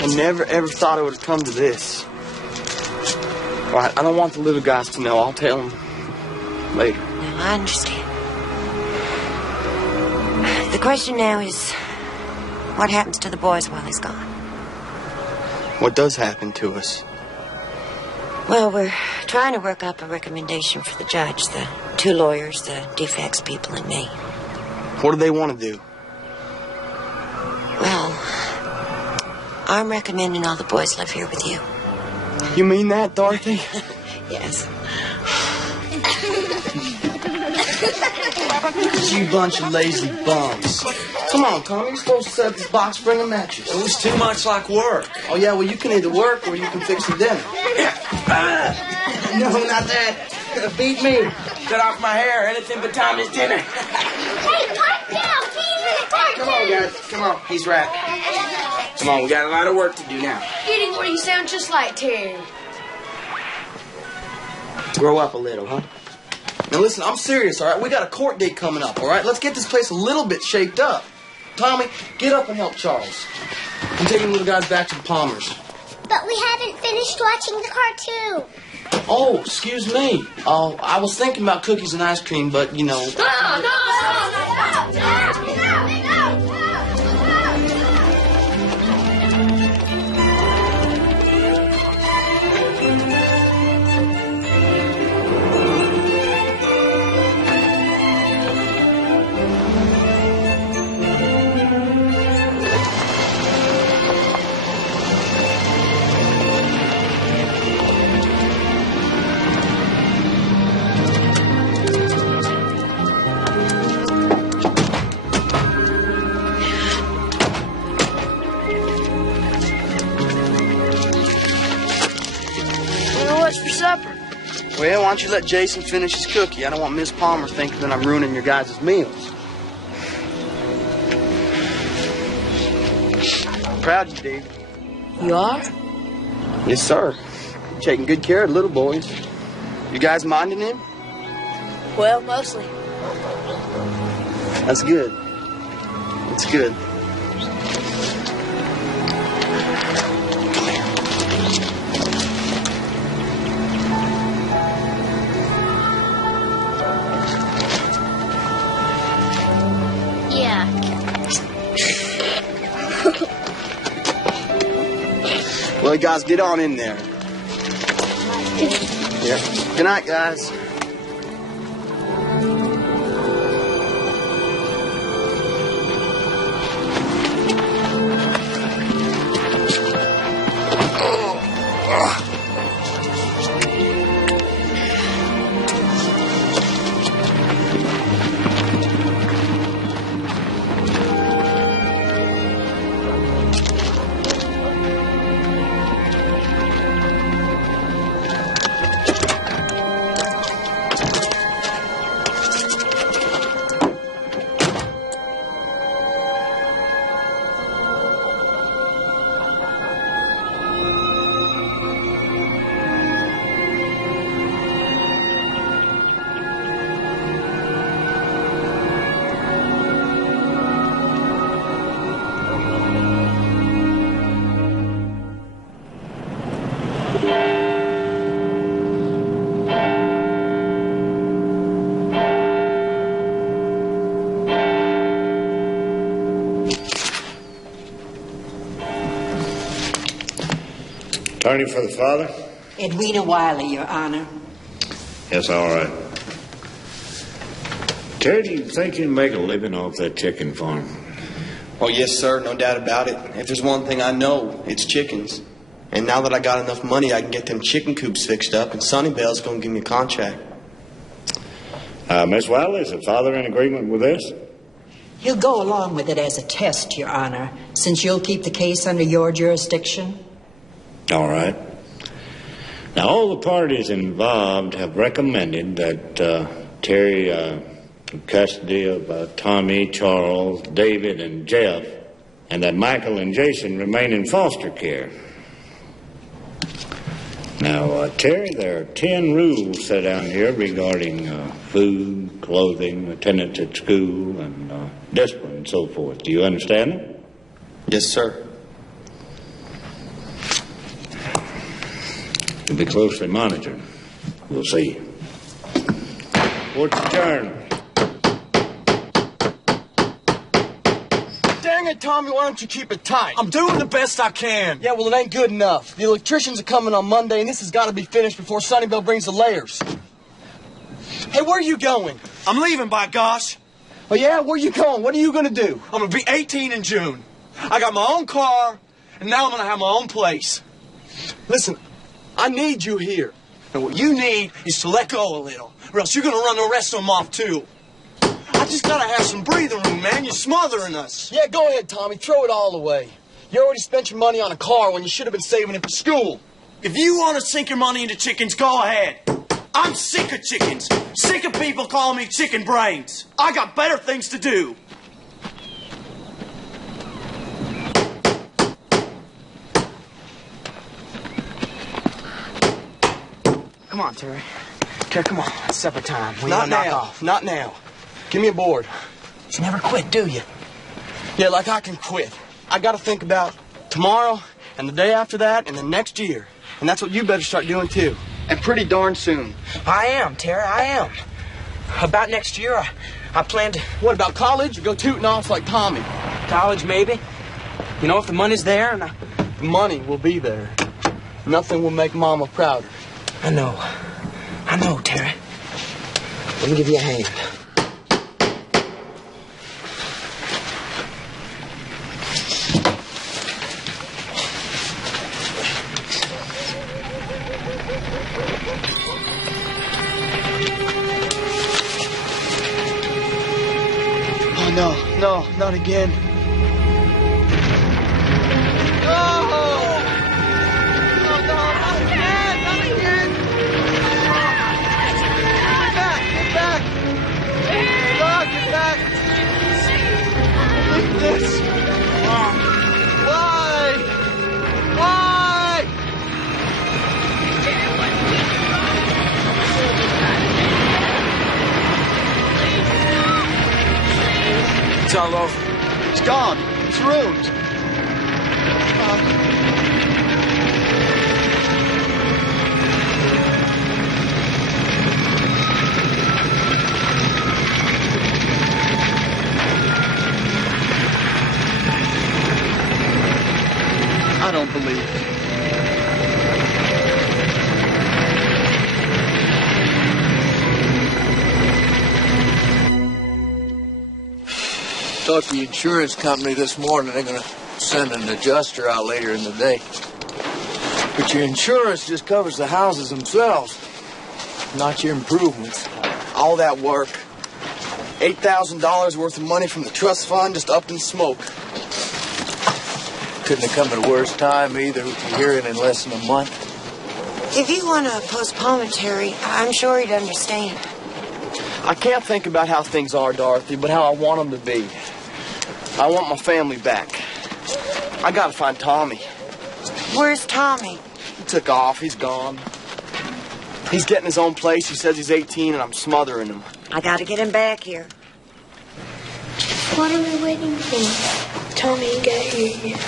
I never, ever thought it would have come to this. All right, I don't want the little guys to know. I'll tell them later. No, I understand. The question now is, what happens to the boys while he's gone? What does happen to us? Well, we're trying to work up a recommendation for the judge, the 2 lawyers, the defects people, and me. What do they want to do? Well, I'm recommending all the boys live here with you. You mean that, Dorothy? Yes. You bunch of lazy bums. Come on, Tommy. You're supposed to set up this box spring of mattress. It was too much like work. Oh, yeah, well, you can either work or you can fix the dinner. No, not that. Beat me. Cut off my hair. Anything but Tommy's dinner. Hey, pipe down! Come on, guys. Come on. He's right. Come on, we got a lot of work to do now. Getting where you sound just like Terry. Grow up a little, huh? Now, listen, I'm serious, all right? We got a court date coming up, all right? Let's get this place a little bit shaped up. Tommy, get up and help Charles. I'm taking the little guys back to the Palmers. But we haven't finished watching the cartoon. Oh, excuse me. Oh, I was thinking about cookies and ice cream, but, you know... For supper. Well, why don't you let Jason finish his cookie? I don't want Miss Palmer thinking that I'm ruining your guys' meals. I'm proud of you, Dave. You are? Yes, sir. You're taking good care of the little boys. You guys minding him? Well, mostly. That's good. That's good. Well, guys, get on in there. Yeah. Good night, guys. Attorney for the father? Edwina Wiley, Your Honor. Yes, all right. Terry, do you think you can make a living off that chicken farm? Oh, yes, sir. No doubt about it. If there's one thing I know, it's chickens. And now that I got enough money, I can get them chicken coops fixed up, and Sunnybell's going to give me a contract. Miss Wiley, is the father in agreement with this? He'll go along with it as a test, Your Honor, since you'll keep the case under your jurisdiction. All right. Now, all the parties involved have recommended that Terry in custody of Tommy, Charles, David, and Jeff, and that Michael and Jason remain in foster care. Now, Terry, there are 10 rules set down here regarding food, clothing, attendance at school, and discipline and so forth. Do you understand them? Yes, sir. You'll be closely monitored. We'll see. Court's adjourned. Dang it, Tommy, why don't you keep it tight? I'm doing the best I can. Yeah, well, it ain't good enough. The electricians are coming on Monday, and this has got to be finished before Sunnybell brings the layers. Hey, where are you going? I'm leaving, by gosh. Oh, yeah? Where are you going? What are you going to do? I'm going to be 18 in June. I got my own car, and now I'm going to have my own place. Listen, I need you here. And what you need is to let go a little, or else you're going to run the rest of them off, too. I just got to have some breathing room, man. You're smothering us. Yeah, go ahead, Tommy. Throw it all away. You already spent your money on a car when you should have been saving it for school. If you want to sink your money into chickens, go ahead. I'm sick of chickens. Sick of people calling me chicken brains. I got better things to do. Come on, Terry. Terry, come on. It's supper time. Not now. Not now. Give me a board. You never quit, do you? Yeah, like I can quit. I got to think about tomorrow and the day after that and the next year. And that's what you better start doing, too. And pretty darn soon. I am, Terry, I am. About next year, I plan to... What, about college? Or go tooting off like Tommy? College, maybe. You know, if the money's there and The money will be there. Nothing will make Mama prouder. I know, Terry. Let me give you a hand. Oh, no, not again. No! Oh, no, not again, not again! Get back! God, get back! Leave this! Why? Why? It's all over. It's gone. It's ruined. I don't believe it. Talked to the insurance company this morning. They're going to send an adjuster out later in the day. But your insurance just covers the houses themselves, not your improvements. All that work. $8,000 worth of money from the trust fund just up in smoke. Couldn't have come at a worse time either. We can hear it in less than a month. If you want to postpone it, Terry, I'm sure he'd understand. I can't think about how things are, Dorothy, but how I want them to be. I want my family back. I gotta find Tommy. Where's Tommy? He took off. He's gone. He's getting his own place. He says he's 18 and I'm smothering him. I gotta get him back here. What are we waiting for? Tommy ain't got here yet.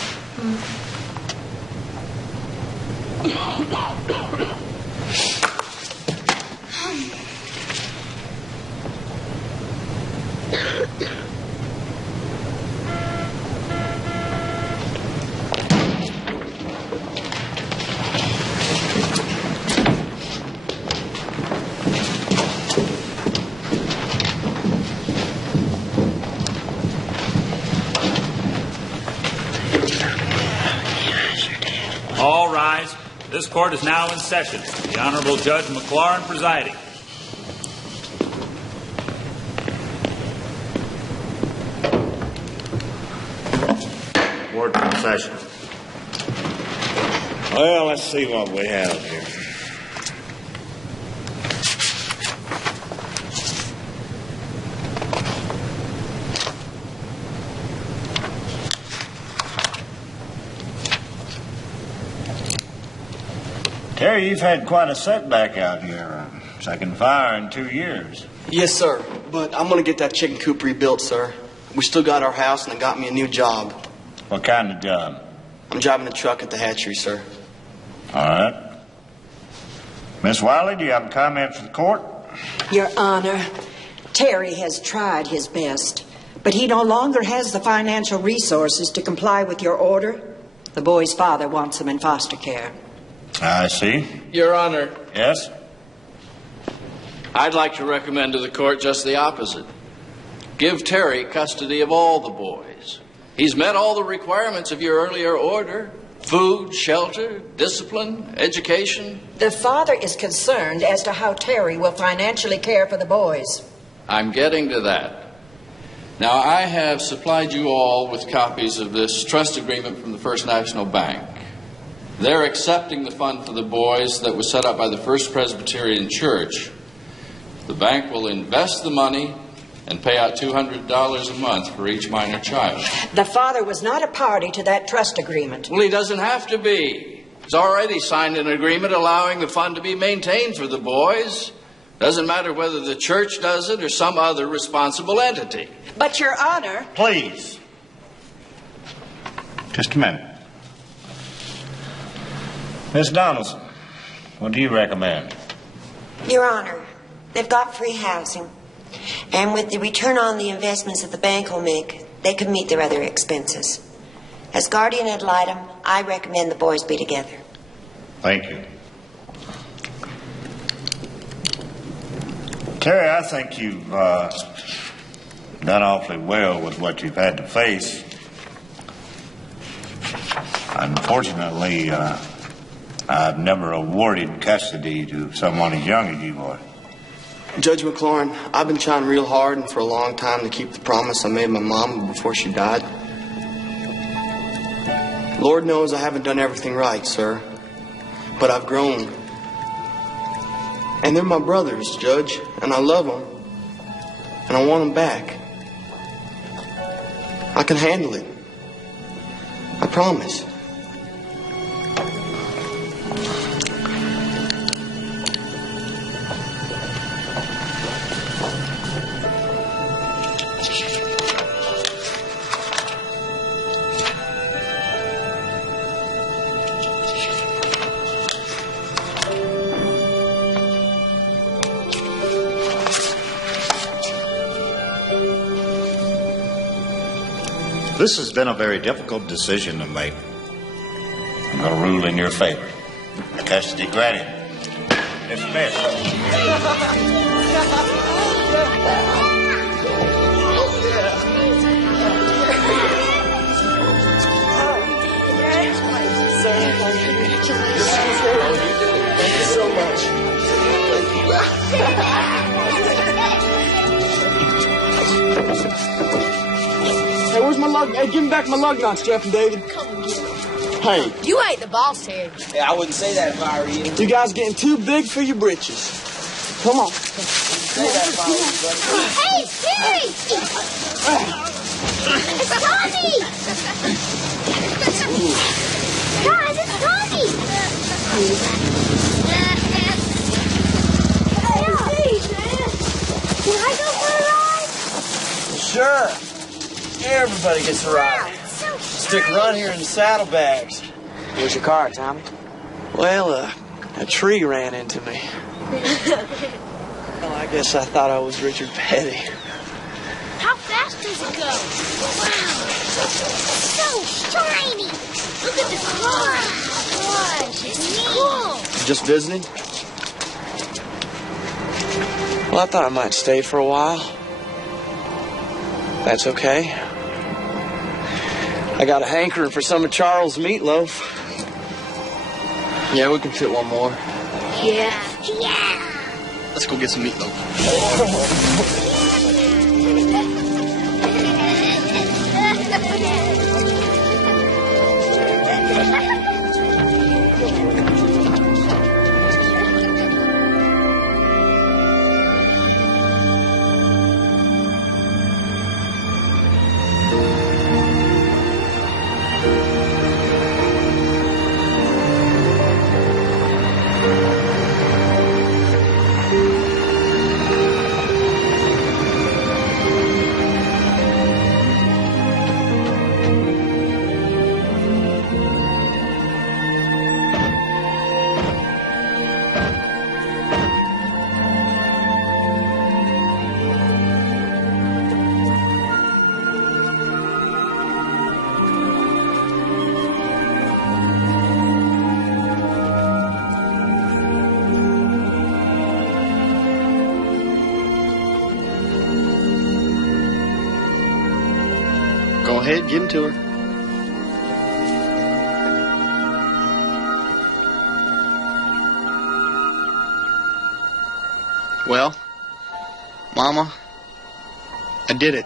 rise. This court is now in session. The Honorable Judge McLaurin presiding. Court in session. Well, let's see what we have here. Terry, you've had quite a setback out here. Second fire in 2 years. Yes, sir. But I'm going to get that chicken coop rebuilt, sir. We still got our house, and I got me a new job. What kind of job? I'm driving a truck at the hatchery, sir. All right. Miss Wiley, do you have a comment for the court? Your Honor, Terry has tried his best, but he no longer has the financial resources to comply with your order. The boy's father wants him in foster care. I see. Your Honor. Yes? I'd like to recommend to the court just the opposite. Give Terry custody of all the boys. He's met all the requirements of your earlier order. Food, shelter, discipline, education. The father is concerned as to how Terry will financially care for the boys. I'm getting to that. Now, I have supplied you all with copies of this trust agreement from the First National Bank. They're accepting the fund for the boys that was set up by the First Presbyterian Church. The bank will invest the money and pay out $200 a month for each minor child. The father was not a party to that trust agreement. Well, he doesn't have to be. He's already signed an agreement allowing the fund to be maintained for the boys. Doesn't matter whether the church does it or some other responsible entity. But, Your Honor... Please. Just a minute. Miss Donaldson, what do you recommend? Your Honor, they've got free housing. And with the return on the investments that the bank will make, they could meet their other expenses. As guardian ad litem, I recommend the boys be together. Thank you. Terry, I think you've done awfully well with what you've had to face. Unfortunately, I've never awarded custody to someone as young as you are. Judge McLaurin, I've been trying real hard and for a long time to keep the promise I made my mom before she died. Lord knows I haven't done everything right, sir. But I've grown. And they're my brothers, Judge, and I love them. And I want them back. I can handle it. I promise. This has been a very difficult decision to make. I'm going to rule in your favor. Custody granted. Dismissed. Thank you so much. Hey, where's my lug? Hey, give me back my lug nuts, Jeff and David. Hey. You ain't the boss, Terry. Yeah, I wouldn't say that if I were you. You guys getting too big for your britches. Come on. Say that if I were you, buddy. Hey, Terry! It's Tommy! Guys, it's Tommy! Can I go for a ride? Sure. Everybody gets a ride. So Stick around here in the saddlebags. Where's your car, Tommy? Well, a tree ran into me. Well, I guess I thought I was Richard Petty. How fast does it go? Wow. So shiny. Look at the car. Gosh, it's cool. Just visiting? Well, I thought I might stay for a while. That's okay. I got a hankering for some of Charles' meatloaf. Yeah, we can fit one more. Yeah. Yeah. Let's go get some meatloaf. Go ahead, give them to her. Well, Mama, I did it.